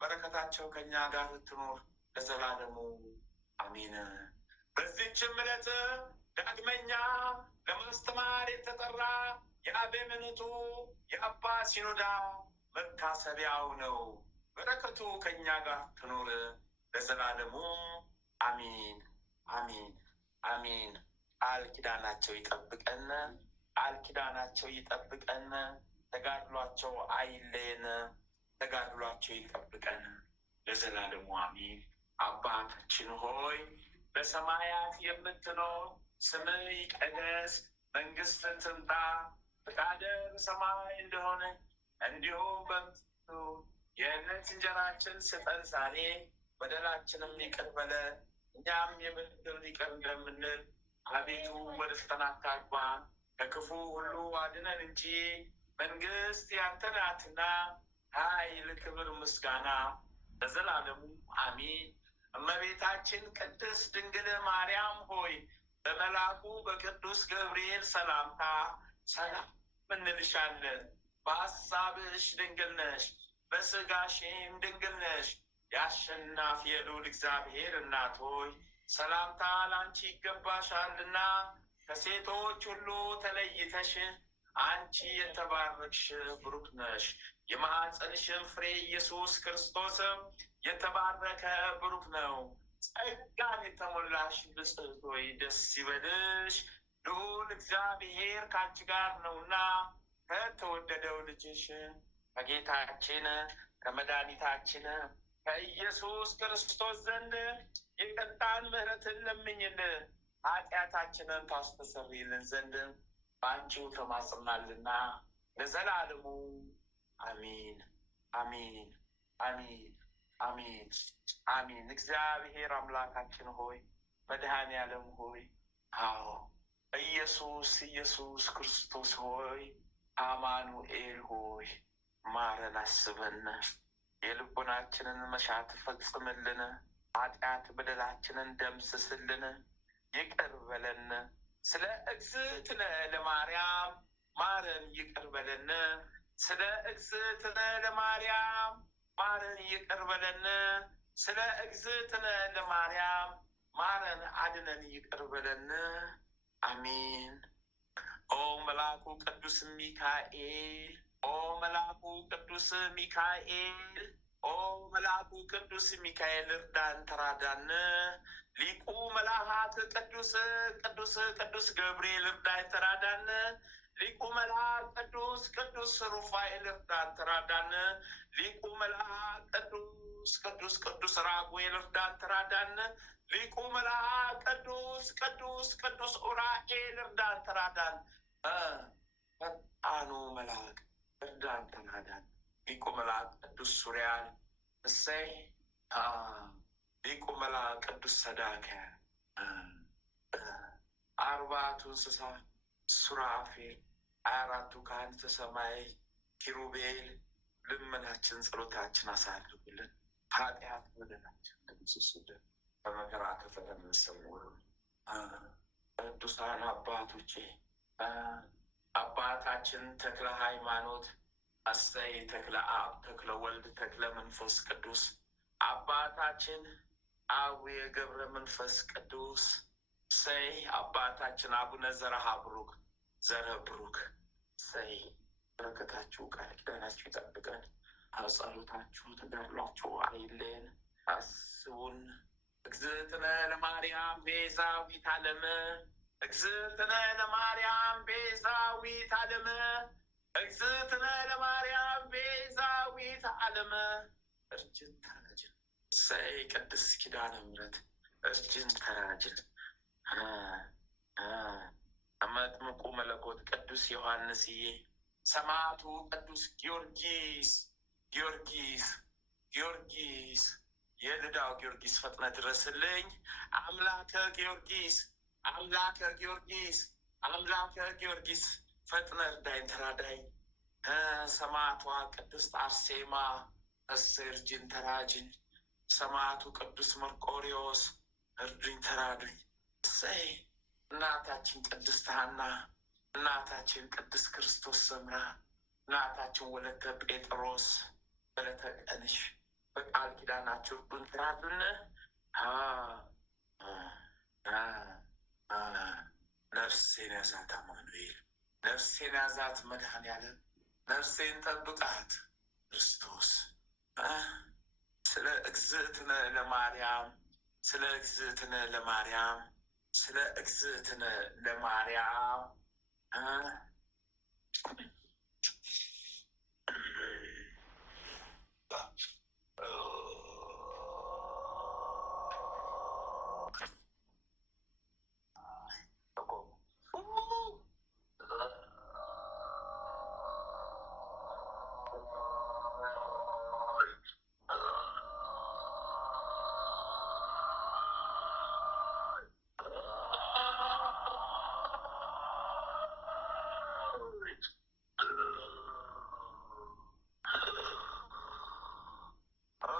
በረከታቸው ከኛ ጋር ትኖር ለዘላለሙ አሜን። በዚህችም ዕለት ዳግመኛ ለማስተማር የተጠራ የአበምኔቱ የአባ ሲኖዳ መታሰቢያው ነው። በረከቱ ከኛ ጋር ትኖር ለዘላለሙ አሜን አሜን አሜን። ቃል ኪዳናቸው ይጠብቀን፣ ቃል ኪዳናቸው ይጠብቀን። ተጋድሏቸው አይለየን፣ ተጋድሏቸው ይጠብቀን ለዘላለሙ አሜን። አባታችን ሆይ በሰማያት የምትኖር ስምህ ይቀደስ፣ መንግስትህ ትምጣ፣ ፈቃድህ በሰማይ እንደሆነ እንዲሁም በምድር የዕለት እንጀራችንን ስጠን ዛሬ፣ በደላችንም ይቅር በለን እኛም የበደሉንን ይቅር እንደምንል፣ አቤቱ ወደ ፈተና አታግባን ከክፉ ሁሉ አድነን እንጂ መንግስት ያንተ ናትና ኃይል፣ ክብር፣ ምስጋና ለዘላለሙ አሜን። እመቤታችን ቅድስት ድንግል ማርያም ሆይ በመልአኩ በቅዱስ ገብርኤል ሰላምታ ሰላም እንልሻለን። በሐሳብሽ ድንግል ነሽ፣ በሥጋሽም ድንግል ነሽ። የአሸናፊ የልዑል እግዚአብሔር እናት ሆይ ሰላምታ ላንቺ ይገባሻልና ከሴቶች ሁሉ ተለይተሽ አንቺ የተባረክሽ ብሩክ ነሽ። የማኅፀንሽን ፍሬ ኢየሱስ ክርስቶስም የተባረከ ብሩክ ነው። ጸጋን የተሞላሽ ብጽዕት ሆይ ደስ ይበልሽ፣ ልዑል እግዚአብሔር ከአንቺ ጋር ነውና ከተወደደው ልጅሽ ከጌታችን ከመድኃኒታችን ከኢየሱስ ክርስቶስ ዘንድ ይቅርታን ምሕረትን ለምኝልን ኃጢአታችንን ታስተሰርይልን ዘንድ በአንቺው ተማጽናልና ለዘላለሙ አሜን አሜን አሜን አሜን አሜን። እግዚአብሔር አምላካችን ሆይ መድኃኔዓለም ሆይ አዎ ኢየሱስ ክርስቶስ ሆይ አማኑኤል ሆይ ማረን፣ አስበን፣ የልቦናችንን መሻት ፈጽምልን፣ ኃጢአት በደላችንን ደምስስልን፣ ይቅር በለን። ስለ እግዝእትነ ለማርያም ማረን፣ ይቅር በለን። ስለ እግዝእትነ ለማርያም ማረን፣ ይቅር በለን። ስለ እግዝእትነ ለማርያም ማረን፣ አድነን፣ ይቅር በለን። አሜን። ኦ መልአኩ ቅዱስ ሚካኤል፣ ኦ መልአኩ ቅዱስ ሚካኤል፣ ኦ መልአኩ ቅዱስ ሚካኤል እርዳን ተራዳን። ሊቁ መልአክ ቅዱስ ገብርኤል እርዳን ተራዳን። ሊቁ መልአክ ቅዱስ ሩፋኤል እርዳን ተራዳን። ሊቁ መልአክ ቅዱስ ራጉኤል እርዳን ተራዳን። ሊቁ መልአክ ቅዱስ ኡራኤል እርዳን ተራዳን። ፈጣኑ መልአክ እርዳን ተራዳን። ሊቁ መልአክ ቅዱስ ሱሪያል እሰይ። ሊቁ መልአክ ቅዱስ ሰዳከ፣ አርባዕቱ እንስሳ ሱራፌል፣ 24ቱ ካህናተ ሰማይ ኪሩቤል ልመናችን ጸሎታችን አሳርጉልን። ኃጢአት በደላችን ደምስሱልን፣ በመከራ ከፈተና ሰውሩን። ቅዱሳን አባቶቼ አባታችን ተክለ ሃይማኖት አስተይ፣ ተክለ አብ፣ ተክለ ወልድ፣ ተክለ መንፈስ ቅዱስ፣ አባታችን አቡነ ገብረ መንፈስ ቅዱስ ሰይ፣ አባታችን አቡነ ዘርዓ ብሩክ ብሩክ ሰይ። በረከታችሁ ቃል ኪዳናችሁ ይጠብቀን። ጸሎታችሁ ተጋድሏችሁ አይለየን። አስቡን። እግዝእትነ ለማርያም ቤዛዊተ ዓለም፣ እግዝእትነ ለማርያም ቤዛዊተ ዓለም፣ እግዝእትነ ለማርያም ቤዛዊተ ዓለም። እርጅን ተራጅን ሰይ፣ ቅድስት ኪዳነ ምሕረት እርጅን ተራጅን። መጥምቁ መለኮት ቅዱስ ዮሐንስዬ፣ ሰማዕቱ ቅዱስ ጊዮርጊስ የልዳው ጊዮርጊስ ፈጥነ ድረስልኝ። አምላከ ጊዮርጊስ አምላከ ጊዮርጊስ አምላከ ጊዮርጊስ ፈጥነ እርዳኝ ተራዳኝ። ሰማዕቷ ቅድስት አርሴማ እሰይ እርጅኝ ተራጅኝ። ሰማዕቱ ቅዱስ መርቆሪዎስ እርዱኝ ተራዱኝ። እሰይ እናታችን ቅድስት ሐና፣ እናታችን ቅድስት ክርስቶስ ሰምራ፣ እናታችን ወለተ ጴጥሮስ ወለተ ቀንሽ በቃል ኪዳናችሁ እርዱን ተራዱን። ነፍሴን ያዛት አማኑኤል፣ ነፍሴን ያዛት መድኃኔዓለም፣ ነፍሴን ጠብቃት ክርስቶስ። ስለ እግዝእትነ ለማርያም ስለ እግዝእትነ ለማርያም ስለ እግዝእትነ ለማርያም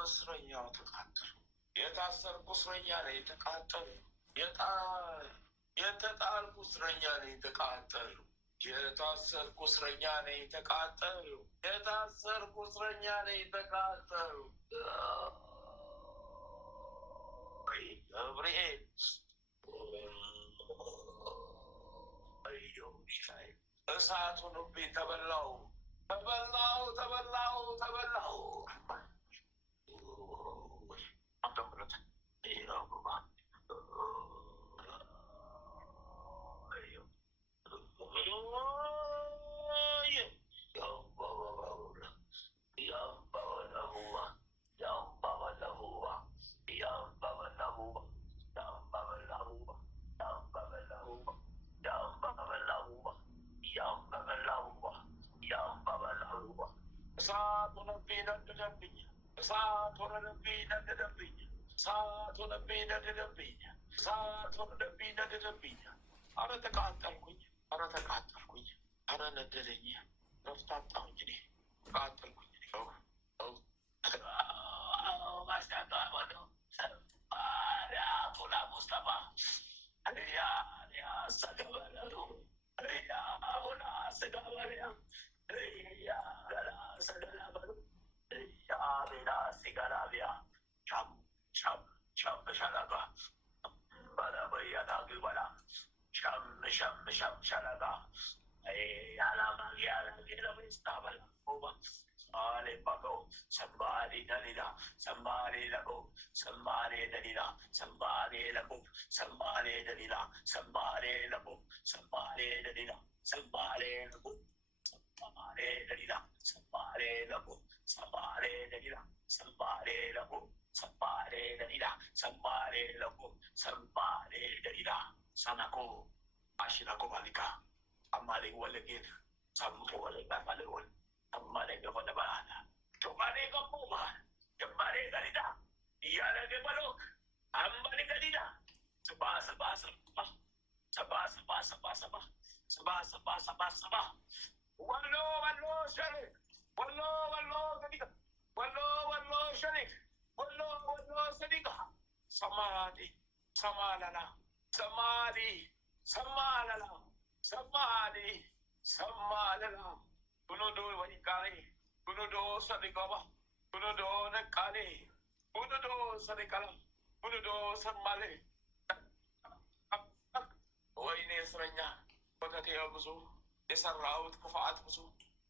እስረኛው ተቃጠሉ። የታሰርኩ እስረኛ ነኝ ተቃጠሉ። የተጣልኩ እስረኛ ነኝ ተቃጠሉ። የታሰርኩ እስረኛ ነኝ ተቃጠሉ። የታሰርኩ እስረኛ ነኝ ተቃጠሉ። ገብርኤል እሳት ሆኖብኝ ተበላው ተበላው ተበላው ተበላው። እሳት ሆነብኝ ነደደብኝ። እሳት ሆነብኝ ነደደብኝ። እሳት ሆነብኝ ነደደብኝ። እሳት ሆነብኝ ነደደብኝ። አረ ተቃጠልኩኝ። አረ ተቃጠልኩኝ። አረ ነደደኝ። ረፍት አጣሁኝ። እኔ ተቃጠልኩኝ። Somebody Dalila, somebody Lago, somebody Dalila, somebody Lago, somebody Dalila, somebody Lago, somebody Dalila, somebody Lago, somebody Dalila, somebody Lago, somebody Dalila, somebody Lago, somebody Dalila, somebody Lago, somebody Dalila, Sanako, Ashinako Malika, Amali Walagin, some Walaka Malawal, Amaleka Valabana. Kembali ke rumah, kembali ke lidah. Ia lagi peluk, kembali ke lidah. Sebah. Wallo syarik. Wallo sedikit. Wallo syarik. Wallo sedikit. Samadhi, samalala. Bunuh wanikai. Bunuh sadikaba, bunuh nekali, bunuh sadikala, bunuh samale. ወይኔ እስረኛ ወተቴ ብዙ የሰራሁት ክፋት ብዙ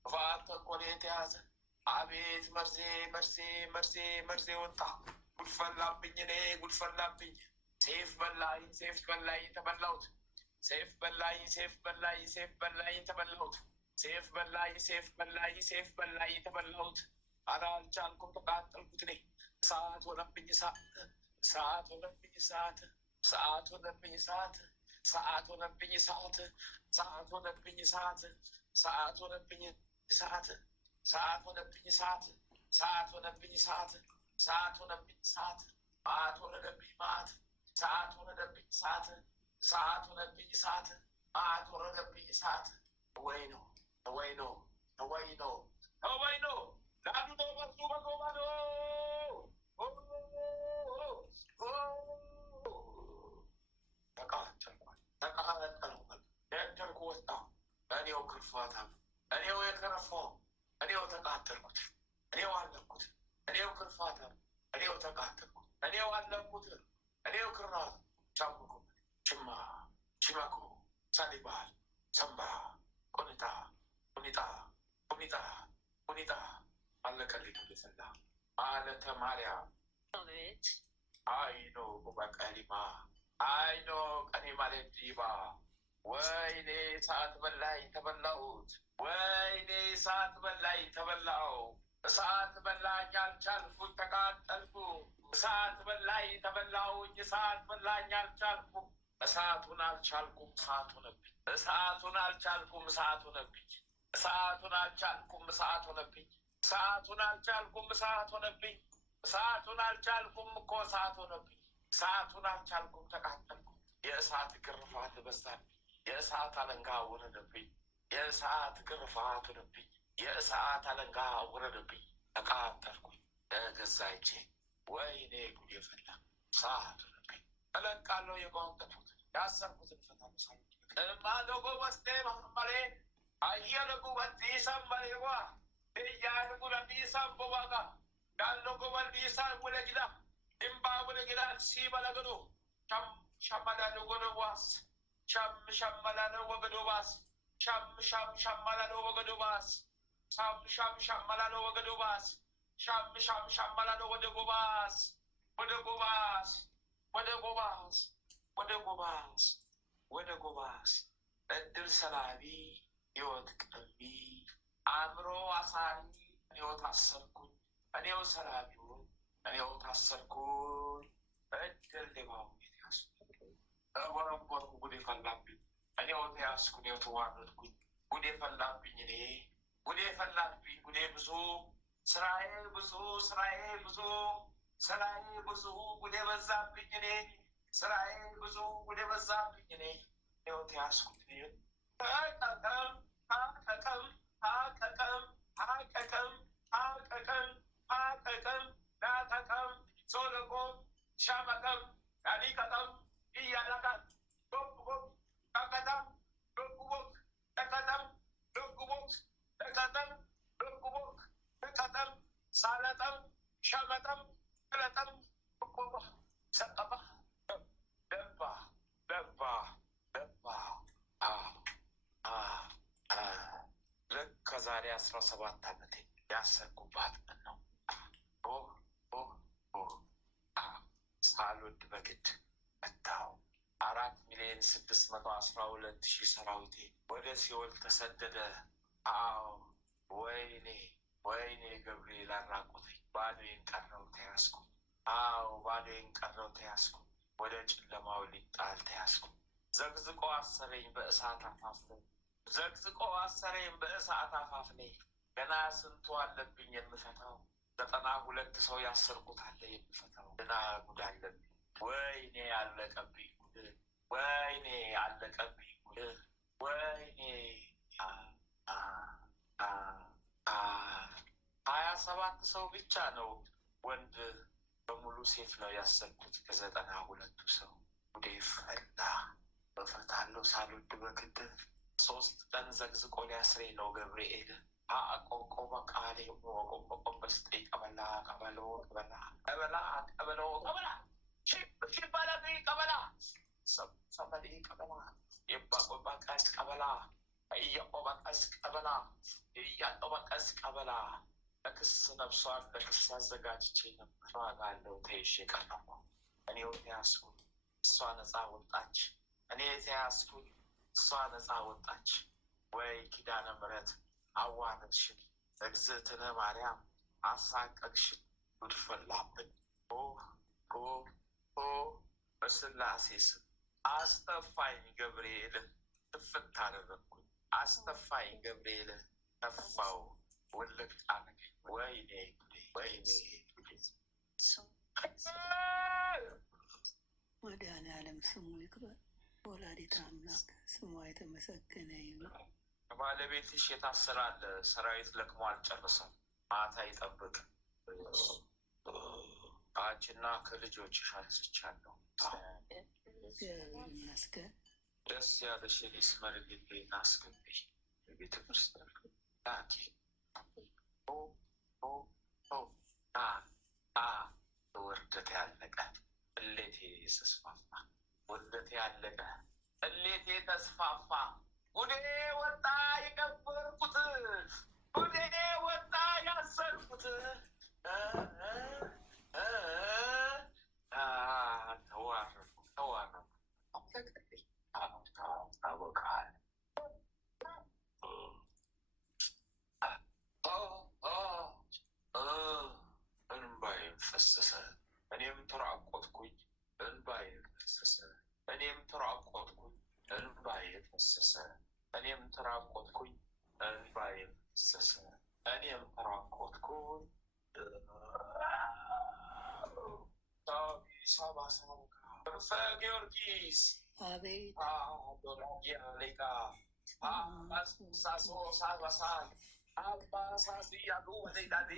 ክፋት ተንኮል የተያዘ አቤት መርዜ ወጣ። ጉድፈላብኝ እኔ ጉድፈላብኝ። ሴፍ በላኝ ተበላሁት። ሴፍ በላኝ ተበላሁት። ሴፍ በላኝ ተበላሁት። ኧረ አልቻልኩም ተቃጠልኩት እኔ። እሳት ሆነብኝ እሳት ሆነብኝ እሳት ሆነብኝ እሳት ሆነብኝ እሳት ሆነብኝ እሳት ሆነብኝ እሳት ሆነብኝ እሳት ሆነብኝ እሳት ሆነብኝ እሳት ሆነብኝ ማት ሆነብኝ እሳት እሳት ሆነብኝ እሳት ማዕት ወረደብኝ እሳት ወይኖ ወይኖ ወይኖ ወይኖ ላዱ ነው በሱ በጎባዶ ተቃጠልኩ ደደርኩ ወጣሁ እኔው ክርፋታ እኔው የከረፋው እኔው ተቃጠልኩት እኔው አለኩት እኔው ክርፋታ እኔው ተቃጠልኩት እኔው አለኩት እኔው ክራር ቻምኩ ችማ ችማኩ ሳሊባል ሰምባ ቁኒጣ ቁኒጣ ቁኒጣ ቁኒጣ አለቀልኝ ሰላ ማለተ ማርያም አይኖ ቁበቀሊማ አይኖ ቀኔ ማለት ዲባ ወይኔ ሰዓት በላይ ተበላሁት ወይኔ ሰዓት በላይ ተበላሁ እሳት በላኝ አልቻልኩኝ ተቃጠልኩ እሳት በላይ ተበላሁኝ እሳት በላኝ አልቻልኩም እሳቱን አልቻልኩም እሳት ሆነብኝ እሳቱን አልቻልኩም እሳት ሆነብኝ እሳቱን አልቻልኩም እሳት ሆነብኝ እሳቱን አልቻልኩም እሳት ሆነብኝ እሳቱን አልቻልኩም እኮ እሳት ሆነብኝ እሳቱን አልቻልኩም ተቃጠልኩ የእሳት ግርፋት በዛብኝ የእሳት አለንጋ ወረደብኝ የእሳት ግርፋት ሆነብኝ የእሳት አለንጋ ወረደብኝ ተቃጠልኩኝ ገዛ እጄ ወይኔ ጉድ የፈላ እሳት ሆነብኝ እለቃለሁ የቋንጠፉት ያሰርኩትን ፈታ መሳሉ ማዶጎ መስቴ ማመሬ አየለጉ በዲሳም መሬዋ እያልጉ ለዲሳም ቦባጋ ዳሎጎ በዲሳም ውለጊዳ ድምባ ውለጊዳ ሲበለግዱ ሸመላሉ ጎዶባስ ሸመላሉ ወገዶባስ ሸመላሉ ወገዶባስ ሸመላሉ ወገዶባስ ሸመላሉ ወደ ጎባስ ወደ ጎባስ ወደ ጎባስ ወደ ጎባስ ወደ ጎባስ እድል ሰላቢ ህይወት ቀቢ አእምሮ አሳሪ እኔው ታሰርኩኝ እኔው ሰላቢውን እኔው ታሰርኩኝ እድል ሌባው የተያዙ ወረንቦርኩ ጉድ የፈላብኝ እኔው ተያዝኩ እኔው ተዋረድኩኝ ጉድ የፈላብኝ እኔ ጉድ የፈላብኝ ጉዴ ብዙ ስራዬ ብዙ ስራዬ ብዙ ስራዬ ብዙ ጉድ የበዛብኝ እኔ ስራዬ ብዙ ጉድ የበዛብኝ እኔ እኔው ተያዝኩት እኔ ታቀቀም ታቀቀም ታቀቀም ታቀቀም ታቀቀም ታቀቀም ዳቀቀም ሶለቆም ሻመቀም ዳሊቀቀም እያለቀም ዶጉቦክ ተቀጠም ዶጉቦክ ተቀጠም ዶጉቦክ ተቀጠም ዶጉቦክ ተቀጠም ሳለጠም ሸመጠም ቅለጠም ቆባ ሰቀባ ደባ ደባ ደባ ልክ ከዛሬ 17 ዓመቴ ያሰብኩባት ቀን ነው። ሳልወድ በግድ መታው 4,612,000 ሰራዊቴ ወደ ሲኦል ተሰደደ። አዎ ወይኔ ወይኔ ገብርኤል አራቁተኝ ባዶዬን ቀረው ተያዝኩ። አዎ ባዶዬን ቀረው ተያዝኩ። ወደ ጨለማው ሊጣል ተያዝኩ። ዘግዝቆ አሰረኝ በእሳት አፋፍ ላይ ዘግዝቆ አሰረኝ በእሳት አፋፍ ላይ ገና ስንቱ አለብኝ የምፈታው 92 ሰው ያሰርኩት አለ የምፈታው ገና ጉድ አለብኝ። ወይኔ አለቀብኝ ጉድ ወይኔ አለቀብኝ ጉድ ወይኔ 27 ሰው ብቻ ነው ወንድ በሙሉ ሴት ነው ያሰርኩት ከ92ቱ ሰው ጉዴ ፈላ በፈታለሁ ሳልወድ በግድ 3 ቀን ዘግዝቆ ሊያስረኝ ነው ገብርኤል አቆቆ በቃሌ ቆቆቆ በስጤ ቀበላ ቀበሎ ቀበላ ቀበላ ቀበሎ ቀበላ ሽባላ ቀበላ ሰበሌ ቀበላ የባቆባቃስ ቀበላ እያቆባቃስ ቀበላ እያቆባቃስ ቀበላ ለክስ ነፍሷን ለክስ አዘጋጅቼ ነበር። ዋጋለው ተይዤ ቀረሁ። እኔው ተያዝኩኝ እሷ ነፃ ወጣች። እኔ ተያዝኩኝ እሷ ነፃ ወጣች። ወይ ኪዳነ ምሕረት አዋረድሽን እግዝእትነ ማርያም አሳቀቅሽን ጉድ ፈላብን። በስላሴ ስም አስተፋኝ ገብርኤል ትፍት አደረግኩኝ። አስተፋኝ ገብርኤል ተፋው ውልቅ አረገኝ። ወይኔ ወይኔ መድኃኒዓለም ስሙ ይክበር። ወላዲተ አምላክ ስሟ የተመሰገነ ይሁን። ባለቤትሽ የታሰራል ሰራዊት ለቅሞ አልጨረሰም። ማታ ይጠብቅ። አንቺና ከልጆችሽ አንስቻለሁ። እግዚአብሔር ይመስገን። ደስ ያለሽ ሊስመር ሊቤና አስገቢ ቤተ ክርስቲያን ላኪ ውርደት ያለቀ እሌቴ ተስፋፋ። ውርደት ያለቀ እሌቴ ተስፋፋ። ጉዴ ወጣ የቀበርኩት፣ ጉዴ ወጣ ያሰርኩት። ተዋረድኩ ተዋረድኩ። ታወቃል እንባዬ ፈሰሰ። እኔም ተራቆትኩኝ፣ እንባዬ ፈሰሰ። እኔም ተራቆትኩኝ፣ እንባዬ ፈሰሰ። እኔም ተራቆትኩኝ፣ እንባዬ ፈሰሰ። እኔም ተራቆትኩኝ። ቅርፈ ጊዮርጊስ አቤት ሌቃ ሳሶ ሳባሳል አባሳስያሉ ወደዳዲ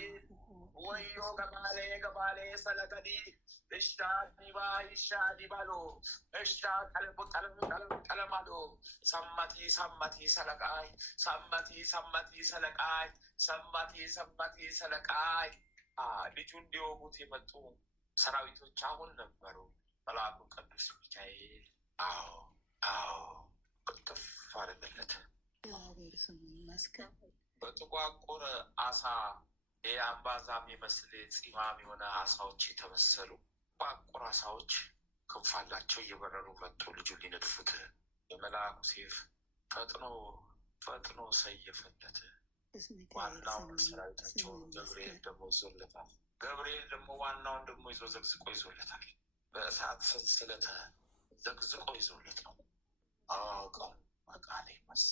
ወዮ ገባሌ ገባሌ ሰለቀዲ እሻ ዲባ እሻ ዲባሎ እሻ ቀለሙ ቀለም ቀለም ቀለማሎ ሰመቲ ሰመቲ ሰለቃይ ሰመቲ ሰመቲ ሰለቃይ ሰመቲ ሰመቲ ሰለቃይ ልጁ እንዲወጉት የመጡ ሰራዊቶች አሁን ነበሩ። መልአኩ ቅዱስ ሚካኤል አዎ አዎ ቅጥፍ አደረገለት። እግዚአብሔር ስሙ ይመስገን። በጥቋቁር አሳ የአምባዛ የሚመስል ፂማም የሆነ አሳዎች የተመሰሉ ጥቋቁር አሳዎች ክንፍ አላቸው። እየበረሩ መጡ ልጁን ሊነድፉት። የመልአኩ ሴፍ ፈጥኖ ሰየፈለት። ዋናውን ሰራዊታቸውን ገብርኤል ደግሞ ይዞለታል። ገብርኤል ደግሞ ዋናውን ደግሞ ይዞ ዘግዝቆ ይዞለታል። በእሳት ሰንሰለት ዘግዝቆ ይዞለት ነው። ቀኑ መቃሌ መሳ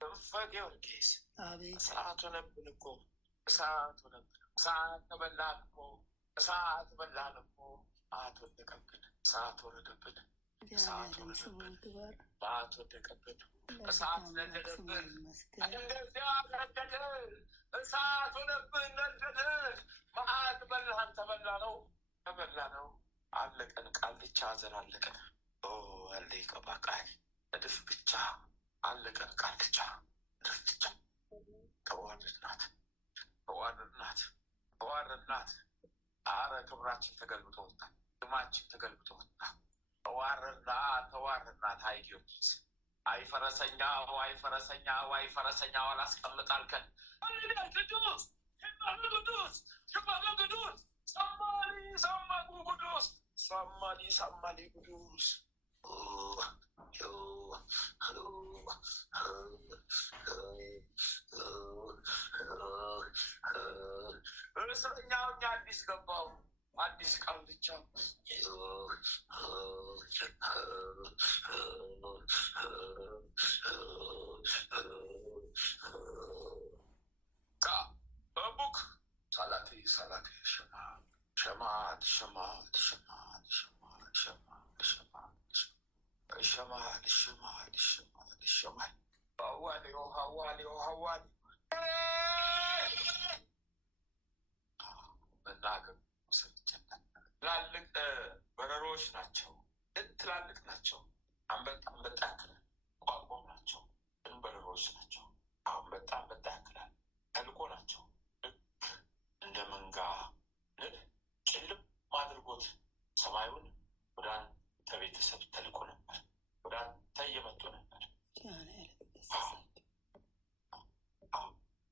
ክንፈ ጊዮርጊስ እሳት ሆነብን እኮ እሳት ሆነብን። እሳት ተበላን እኮ እሳት በላን እኮ። እሳት ወደቀብን፣ እሳት ወረደብን፣ እሳት ወረደብን፣ እሳት ወደቀብን፣ እሳት ነደደብን። እንደዚያ ነደደ፣ እሳት ሆነብን፣ ነደደ። መዓት በላን፣ ተበላ ነው ተበላ ነው። አለቀን፣ ቃልቻ ዘር አለቀን። አለቀ ባቃል እድፍ ብቻ አለቀን፣ ቃልቻ እድፍ ብቻ። ተዋረድናት ተዋረድናት ተዋረድናት። አረ ክብራችን ተገልብጦ ወጣ፣ ስማችን ተገልብጦ ወጣ። ተዋረድናት ተዋረድናት። አይ ጊዮርጊስ አይ ፈረሰኛ አይ ፈረሰኛ አይ ፈረሰኛ አላስቀምጣልከን ቅዱስ ቅዱስ ቅዱስ ሰማሊ ቅዱስ ሰማሊ ቅዱስ እስረኛው አዲስ ገባው፣ አዲስ ቃልቻ በቡክ ሰላቴ ሰላቴ ሸማት ሸማት ሸማት ሸማት ሸማት ሸማት ሸማት ሸማት ሸማት ሸማት ሐዋሌው ሐዋሌው ሐዋሌ መናገር ሰልችና ትላልቅ በረሮች ናቸው፣ ትላልቅ ናቸው። አንበጣ ያክላል። ቋቋም ናቸው፣ ግን በረሮች ናቸው። አንበጣ ያክላል። ተልቆ ናቸው። ልክ እንደ መንጋ ንብ ጭልም አድርጎት ሰማዩን ወደ አንተ ቤተሰብ ተልቆ ነበር፣ ወደ አንተ እየመጡ ነበር።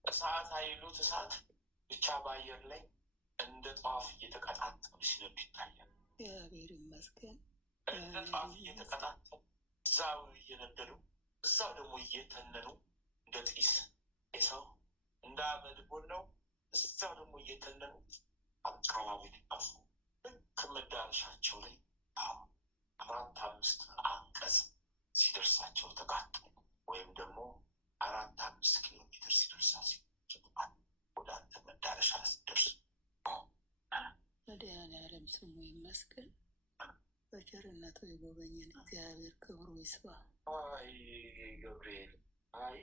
እሳት አይሉት እሳት ብቻ በአየር ላይ እንደ ጧፍ እየተቀጣጠሉ ሲነዱ ይታያል። እግዚአብሔር ይመስገን። እንደ ጧፍ እየተቀጣጠሉ እዛው እየነደዱ እዛው ደግሞ እየተነኑ እንደ ጢስ የሰው እንደ አመድ ቦነው እዛው ደግሞ እየተነኑ አካባቢ ሊጠፉ ልክ መዳረሻቸው ላይ 4-5 አንቀጽ ሲደርሳቸው ተቃጠሉ። ወይም ደግሞ 4-5 ኪሎ ሜትር ሲደርሳቸው ወደ አንተ መዳረሻ ሲደርስ መድኃኒዓለም ስሙ ይመስገን። በቸርነቱ ይጎበኘን። እግዚአብሔር ክብሩ ይስፋ። አይ ገብርኤል፣ አይ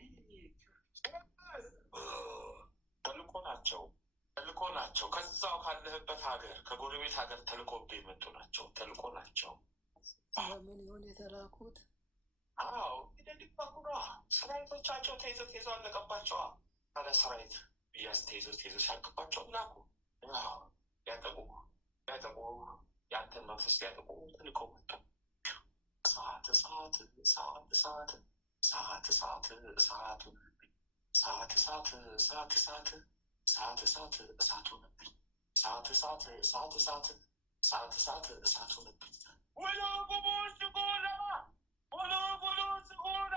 ተልኮ ናቸው፣ ተልኮ ናቸው። ከዛው ካለህበት ሀገር ከጎረቤት ሀገር ተልኮብህ የመጡ ናቸው። ተልኮ ናቸው። በምን ይሆን የተላኩት? አዎ እንግዲህ ባኩራ ሰራዊቶቻቸው ተይዘው አለቀባቸዋ። ታዲያ ሰራዊት ብያስ ተይዘው ሲያልቅባቸው ላኩ። ሊያጠቁ ያንተን መንፈስ ሊያጠቁ ተልከው መጡ። እሳት እሳት እሳት እሳት እሳት እሳት እሳት እሳት እሳት እሳት እሳት እሳት እሳት እሳት ሆነብኝ። እሳት እሳት እሳት እሳት እሳት እሳት እሳት ሆነብኝ። ወሎ ጉቡ ስጉላ ወሎ ጉሉ ስጉላ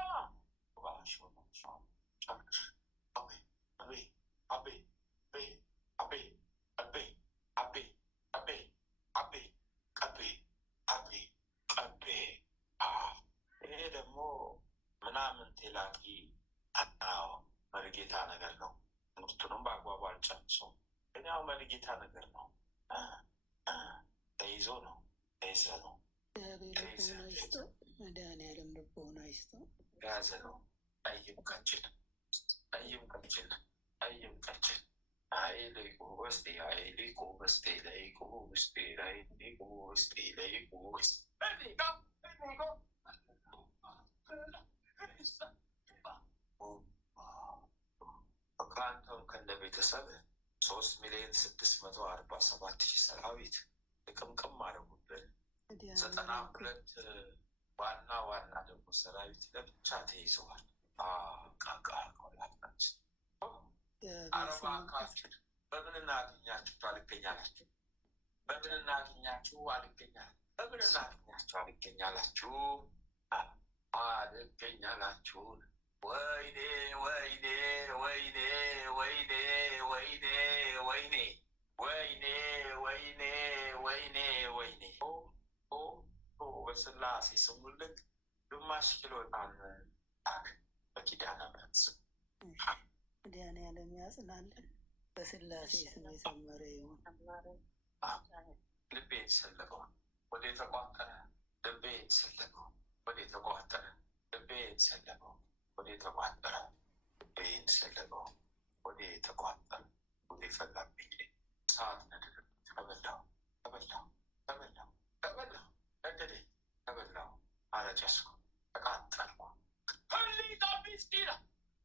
ይሄ ደግሞ ምናምን ቴላቂ መርጌታ ነገር ነው። ትምህርቱንም በአግባቡ አልጨርሰውም። ግን ያው መርጌታ ነገር ነው። ተይዞ ነው ተይዘ ነው እግዚአብሔር ልቦና ይስጠው። መድኃኒዓለም ልቦና ይስጠው። የያዘ ነው። አይም ቀጭን አይም ቀጭን አይም ቀጭን አይልቁ ውስጤ አይልቁ ውስጤ ላይቁ ውስጤ ላይቁ ውስጤ ላይቁ ከአንተም ከነ ቤተሰብ 3,647,000 ሰራዊት ጥቅምቅም አደረጉብን። 92 ዋና ዋና ደግሞ ሰራዊት ለብቻ ተይዘዋል። አረባካችሁ በምን እናገኛችሁ አልገኛላችሁ? በምን እናገኛችሁ አልገኛላችሁ? በምን እናገኛችሁ አልገኛላችሁ? አልገኛላችሁ? ወይኔ ወይኔ ወይኔ ወይኔ ወይኔ ወይኔ ወይኔ ወይኔ ወይኔ ወይኔ በስላሴ ስሙልክ ግማሽ ኪሎ ጣን በኪዳነ ምሕረት መድኃኒዓለም ያጽናልን። በስላሴ ስም የሰመረ ይሁን። ልቤ የተሰለቀው ወደ የተቋጠረ ልቤ የተሰለቀው ወደ የተቋጠረ ልቤ የተሰለቀው ወደ የተቋጠረ ልቤ የተሰለቀው ወደ የተቋጠረ ወደ ፈላብኝ ሰዓት ነድር ተበላው ተበላው ተበላው ተበላው ነደደ ተበላው አረጨስኩ ተቃጠልኩ። ህሊና ሚስኪና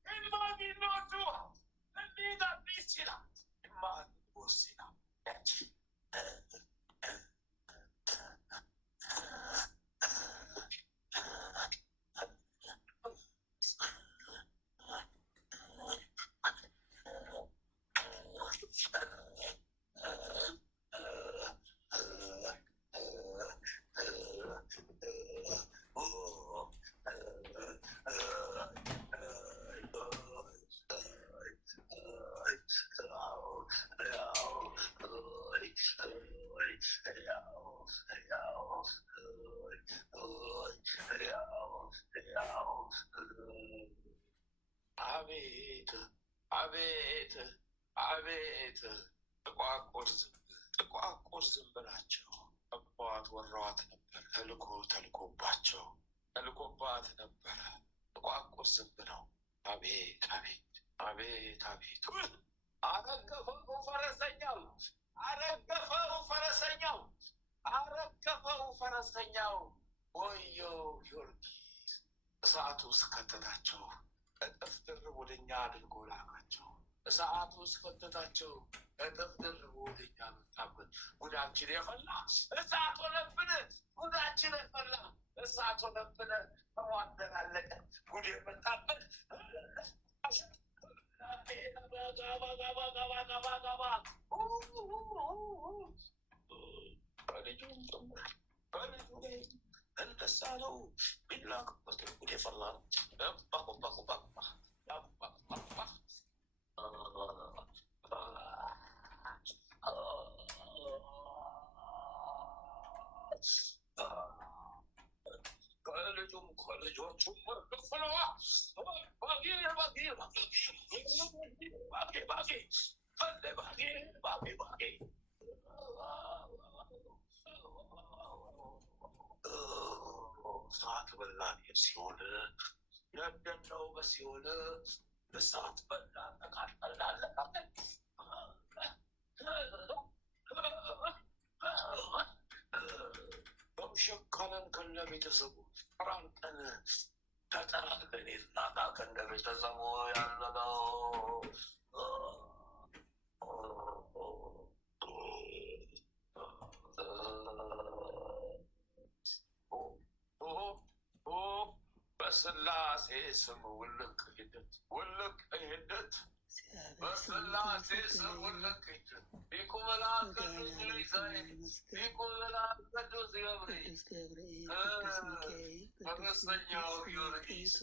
ኢማጊኖቹ ህሊና ሚስኪና ኢማጊኖሲና ያቺ አቤት አቤት አቤት ጥቋቁር ዝንብ ናቸው። ጠቧት ወረዋት ነበር። ተልኮባት ነበረ። ጥቋቁር ዝንብ ነው። አቤት አቤት አቤት አቤት አረገፈው ፈረሰኛው አረገፈው ፈረሰኛው አረገፈው ፈረሰኛው ወዮ ጊዮርጊስ እሳቱ ውስጥ ከተታቸው። እጥፍ ድርብ ወደኛ አድርጎ ላካቸው። እሳቱ ውስጥ ከተታቸው። እጥፍ ድርብ ወደኛ መጣበት። ጉዳችን የፈላ እሳት ሆነብን። ጉዳችን የፈላ እሳት ሆነብን። ተሟደን አለቀ። ጉድ የመጣበት እንደሳ ነው ቢላክበት ጉድ የፈላ ነው። ከልጆቹም ክፍለዋ በላን የሲኦል ነደድነው በሲኦል እሳት በላን ተቃጠልን። በምሸካለን ከነ ቤተሰቡ ተራርቀን ተጠራርገን የትናታ ከነ ቤተሰቡ ያለነው በስላሴ ስም ውልቅ ሂደት በስላሴ ስም ውልቅ ሂደት ሊቁ መልአክ ቅዱስ ሚካኤል ሊቁ መልአክ ቅዱስ ገብርኤል ፈረሰኛው ጊዮርጊስ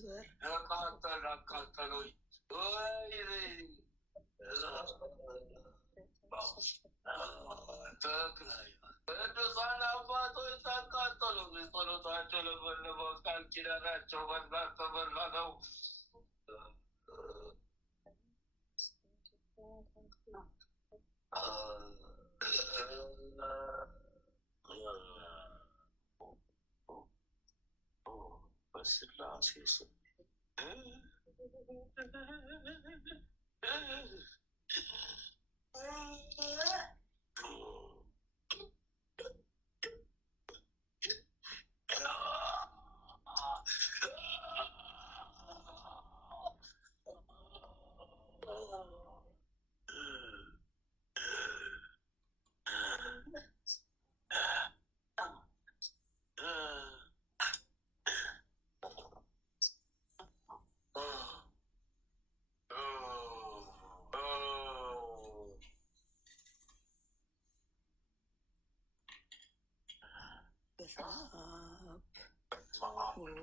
አቃጠሉኝ። ቅዱሳን አባቶች ተቃጠሉ። ጸሎታቸው ለበለበው ቃል ኪዳናቸው በእናት ተበላ ነው። በስላሴ ስም ወወልድ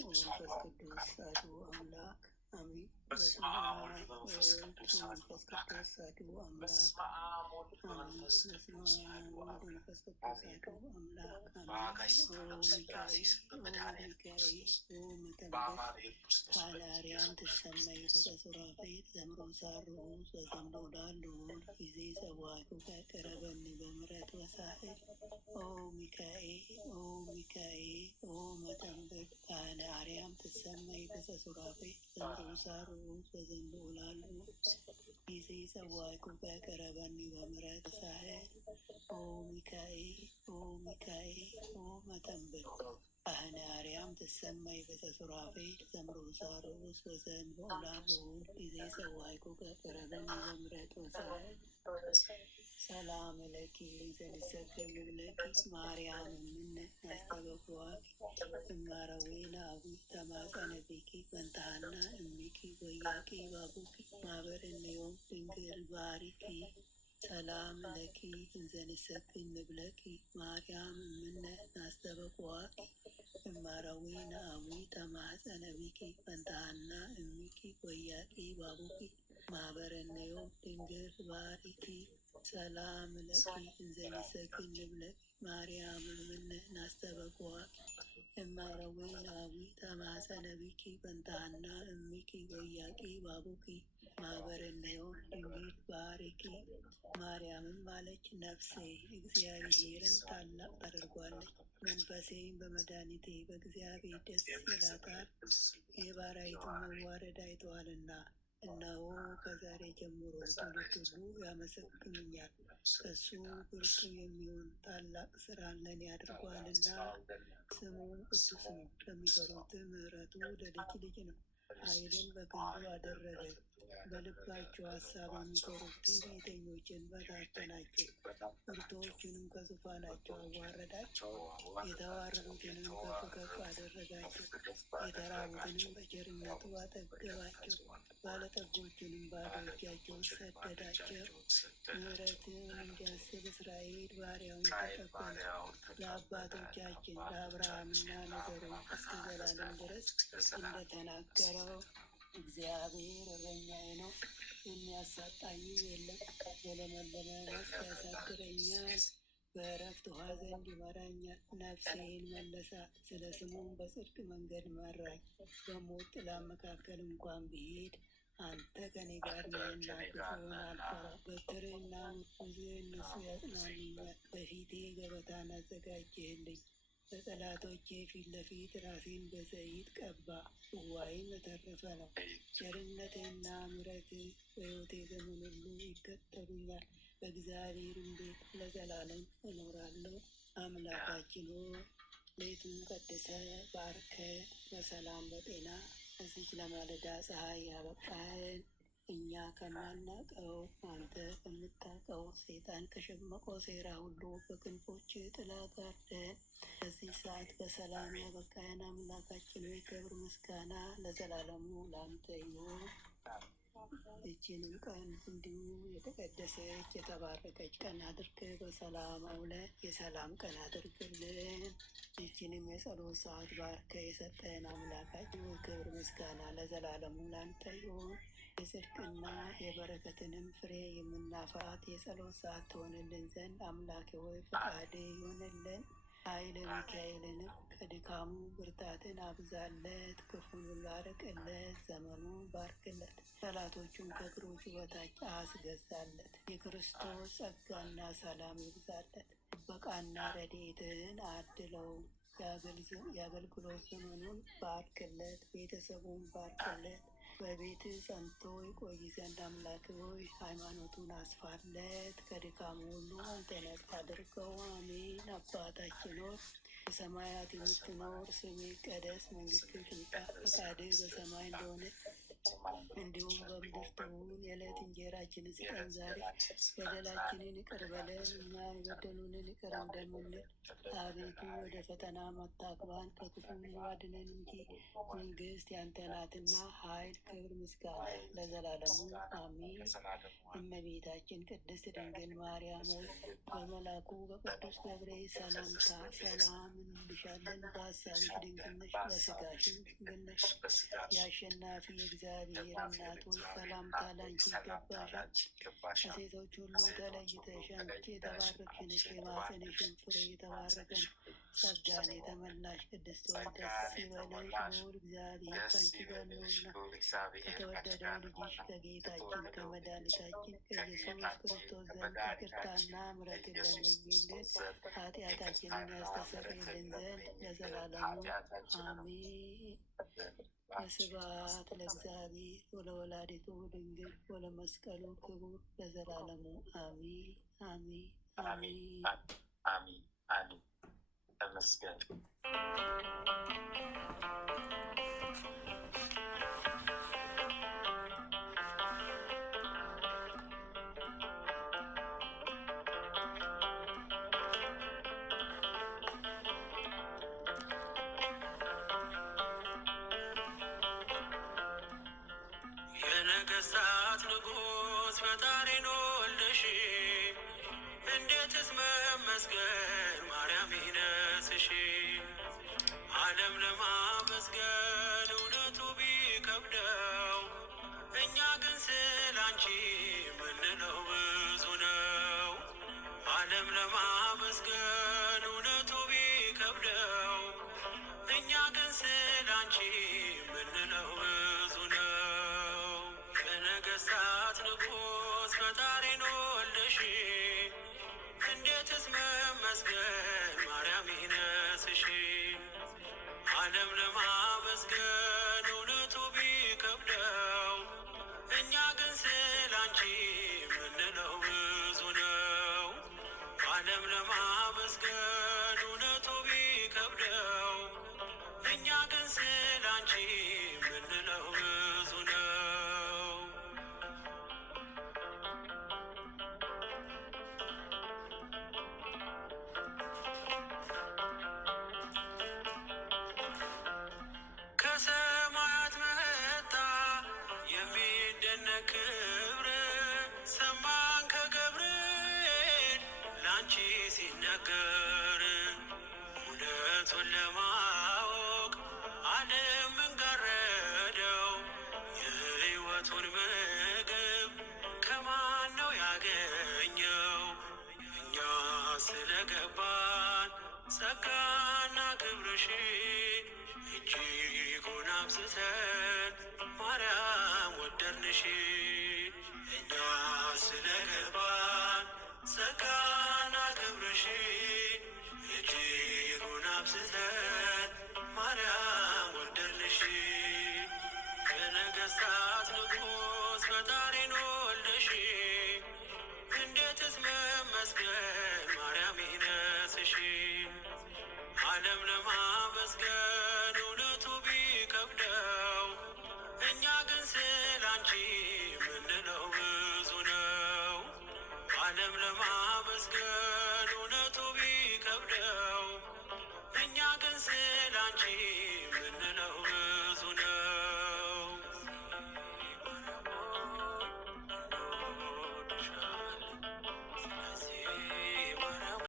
ወመንፈስ ቅዱስ አሐዱ አምላክ አሜን። በስመ አብ ወወልድ ወመንፈስ ቅዱስ አሐዱ አምላክ አሜን። በስመ አብ ወወልድ ወመንፈስ ቅዱስ አሐዱ አምላክ ሀላርያም ትሰመይ በተሱራፌት ዘምሮሳሩ በዘንዶዳሉ ጊዜ ሰዋቱ ከቅረበኒ በምሕረት ወሳህል ኦ ሚካኤል ኦ መተንብር ሀላርያም ትሰመይ በተሱራፌት ዘምሮሳሩ በዘንዶዳሉ ጊዜ ሰዋቱ ከቅረበኒ በምሕረት ወሳህል ኦ ሚካኤል ኦ መተንብር አህናርያም ትሰማይ በተሱራፌል ዘምሮሳሩ በዘንዶላሉ ጊዜ ሰዋይኩ ከቅረበኒ በምሕረት ወሳህል ሰላም ለኪ ዘንሰግድ ለኪ ማርያም እምነ ያስተበኩዋኪ እማረዌና አቡ ተማጸነቢኪ በንታሃና እሚኪ ወያቂ ባቡኪ ማበርንዮም ድንግል ባሪኪ ሰላም ለኪ እንዘንሰግድ ንብለኪ ማርያም እምነ ናስተበኩዋኪ እማረዌና አቡ ተማጸነቢኪ በንታሃና እሚኪ ወያቂ ባቡኪ ማበርንዮም ድንግል ባሪኪ ሰላም ለኪ እንዘንሰግድ ንብለኪ ማርያም እምነ ናስተበኩዋኪ እማረዌና አቡ ተማጸነቢኪ በንታሃና እሚኪ ወያቂ ባቡኪ ማበርንዮም ድንግል ባሪኪ። ማርያምም አለች፣ ነፍሴ እግዚአብሔርን ታላቅ ታደርጓለች፣ መንፈሴም በመድኃኒቴ በእግዚአብሔር ደስ ይላታል። የባሪያይቱን መዋረድ አይተዋልና፣ እነሆ ከዛሬ ጀምሮ ትውልድ ሁሉ ያመሰግኑኛል። እሱ ብርቱ የሚሆን ታላቅ ስራን ለእኔ አድርጓልና፣ ስሙም ቅዱስ ነው። ለሚፈሩት ምሕረቱ ለልጅ ልጅ ነው። ኃይልን በክንዱ አደረገ። በልባቸው ሀሳብ የሚፈሩት ትዕቢተኞችን በታተናቸው። ብርቱዎቹንም ከዙፋናቸው አዋረዳቸው። የተዋረዱትንም ከፍ ከፍ አደረጋቸው። የተራቡትንም በቸርነቱ አጠገባቸው። ባለጠጎቹንም ባዶ እጃቸውን ሰደዳቸው። ምሕረትን እንዲያስብ እስራኤል ባሪያውን ተቀበለ። ለአባቶቻችን ለአብርሃምና ለዘሩ እስከ ዘላለም ድረስ እንደተናገረው እግዚአብሔር እረኛዬ ነው፣ የሚያሳጣኝም የለም። በለመለመ መስክ ያሳድረኛል፣ በዕረፍት ውኃ ዘንድ ይመራኛል። ነፍሴን መለሳት፣ ስለ ስሙም በጽድቅ መንገድ መራኝ። በሞት ጥላ መካከል እንኳን ብሄድ አንተ ከኔ ጋር ነህና ክፉውን አልፈራም። በትርህና ምርኩዝህ እነሱ ያጽናኑኛል። በፊቴ ገበታን አዘጋጀህልኝ፣ በጠላቶቼ ፊት ለፊት ራሴን በዘይት ቀባ። ጽዋዬም የተረፈ ነው። ቸርነትህና ምሕረትህ በሕይወቴ ዘመን ሁሉ ይከተሉኛል። በእግዚአብሔርም ቤት ለዘላለም እኖራለሁ። አምላካችን ሆይ ሌቱን ቀድሰህ ባርከህ በሰላም በጤና እዚች ለማለዳ ፀሐይ ያበቃህን እኛ ከማናውቀው አንተ ከምታውቀው ሰይጣን ከሸመቀው ሴራ ሁሉ በክንፎች ጥላ ጋርደን በዚህ ሰዓት በሰላም ያበቃህን አምላካችን ሆይ ክብር ምስጋና ለዘላለሙ ለአንተ ይሁን። ይህችንም ቀን እንዲሁ የተቀደሰች የተባረከች ቀን አድርገህ በሰላም አውለህ የሰላም ቀን አድርግልን። ይህችንም የጸሎት ሰዓት ባርከህ የሰጠህን አምላካችን ሆይ ክብር ምስጋና ለዘላለሙ ለአንተ ይሁን። የጽድቅና የበረከትንም ፍሬ የምናፈራት የጸሎት ሰዓት ትሆንልን ዘንድ አምላኬ ሆይ ፈቃድ ይሆንልን። ኃይለ ሚካኤልንም ከድካሙ ብርታትን አብዛለት፣ ክፉን ሁሉ አርቅለት፣ ዘመኑን ባርክለት፣ ጠላቶቹን ከእግሮቹ በታች አስገዛለት። የክርስቶስ ጸጋና ሰላም ይብዛለት። ጥበቃና ረድኤትህን አድለው። የአገልግሎት ዘመኑን ባርክለት፣ ቤተሰቡን ባርክለት። በቤትህ ጸንቶ ይቆይ ዘንድ አምላክ ሆይ ሃይማኖቱን አስፋለት። ከድካሙ ሁሉ አንተ ነጻ አድርገው። አሜን። አባታችን ሆይ በሰማያት የምትኖር ስምህ ይቀደስ፣ መንግስትህ ትምጣ፣ ፈቃድህ በሰማይ እንደሆነ እንዲሁም በምድር ትሁን። የዕለት እንጀራችንን ስጠን ዛሬ፣ በደላችንን ይቅር በለን እኛም የበደሉንን ይቅር እንደምንል፣ አቤቱ ወደ ፈተና አታግባን ከክፉ ሁሉ አድነን እንጂ መንግስት ያንተ ናትና ኃይል፣ ክብር፣ ምስጋና ለዘላለሙ አሜን። እመቤታችን ቅድስት ድንግል ማርያም ሆይ በመልአኩ በቅዱስ ገብርኤል ሰላምታ ሰላም እንልሻለን። በሐሳብሽ ድንግል ነሽ፣ በሥጋሽም ድንግል ነሽ። የአሸናፊ እግዚአብሔር እናት ሆይ ሰላምታ ላንቺ ይገባሻል። ከሴቶች ሁሉ ተለይተሽ አንቺ የተባረክሽ ነሽ፣ የማኅፀንሽም ፍሬ የተባረከ ነው። ጸጋን የተመላሽ ቅድስት ሆይ ደስ ይበልሽ፣ ልዑል እግዚአብሔር ከአንቺ ጋር ነውና ከተወደደው ልጅሽ ከጌታችን ከመድኃኒታችን ከኢየሱስ ክርስቶስ ዘንድ ይቅርታና ምሕረትን ለምኝልን ኃጢአታችንን ያስተሰርይልን ዘንድ ለዘላለሙ አሜን። ወስብሐት ለእግዚአብሔር ወለወላዲቱ ድንግል ወለመስቀሉ ክቡር ለዘላለሙ አሜን አሜን አሜን አሜን አሜን። ተመስገን። የነገሥታት ንጉሥ ፈጣሪን ወልደሽ እንዴትስ መመስገን ማርያም ይነስሽ። ዓለም ለማመስገን እውነቱ ቢከብደው እኛ ግን ስላንቺ ምንለው ብዙ ነው። ዓለም ለማመስገን እውነቱ ቢከብደው እኛ ግን ስላንቺ ምንለው ብዙ ነው። የነገሥታት ንጉሥ ፈጣሪን ወልደሽ እንዴትስ መመስገን ማርያም ይነስሽ። ዓለም ለማመስገን እውነቱ ቢከብደው እኛ ግን ስላንቺ ምንለው ብዙ ነው። ዓለም ለማመስገን እውነቱ ቢከብደው እኛ ግን ስላንቺ ምንለው ብዙ ነው። ከሰማያት መጣ የሚደነቅ ክብር፣ ሰማን ከገብርኤል ላንቺ ሲነገር። እውነቱን ለማወቅ ዓለምን ጋረደው፣ የሕይወቱን ምግብ ከማን ነው ያገኘው? እኛ ስለገባን ጸጋና ክብርሽ እጅጉን አብዝተን ማርያም ወደድንሽ። እኛ ስለገባን ጸጋና ክብርሽ እጅጉን አብዝተን መስገን ማርያም ወደድንሽ የነገሥታት ንጉሥ ፈጣሪን ወልደሽ እንዴትስ መመስገን ማርያም ይነስሽ ዓለም ለማመስገን እውነቱ ቢከብደው እኛ ግን ስላንቺ ምንለው ብዙ ነው። ዓለም ለማመስገን እውነቱ ቢከብደው እኛ ግን ስላንቺ ምንለው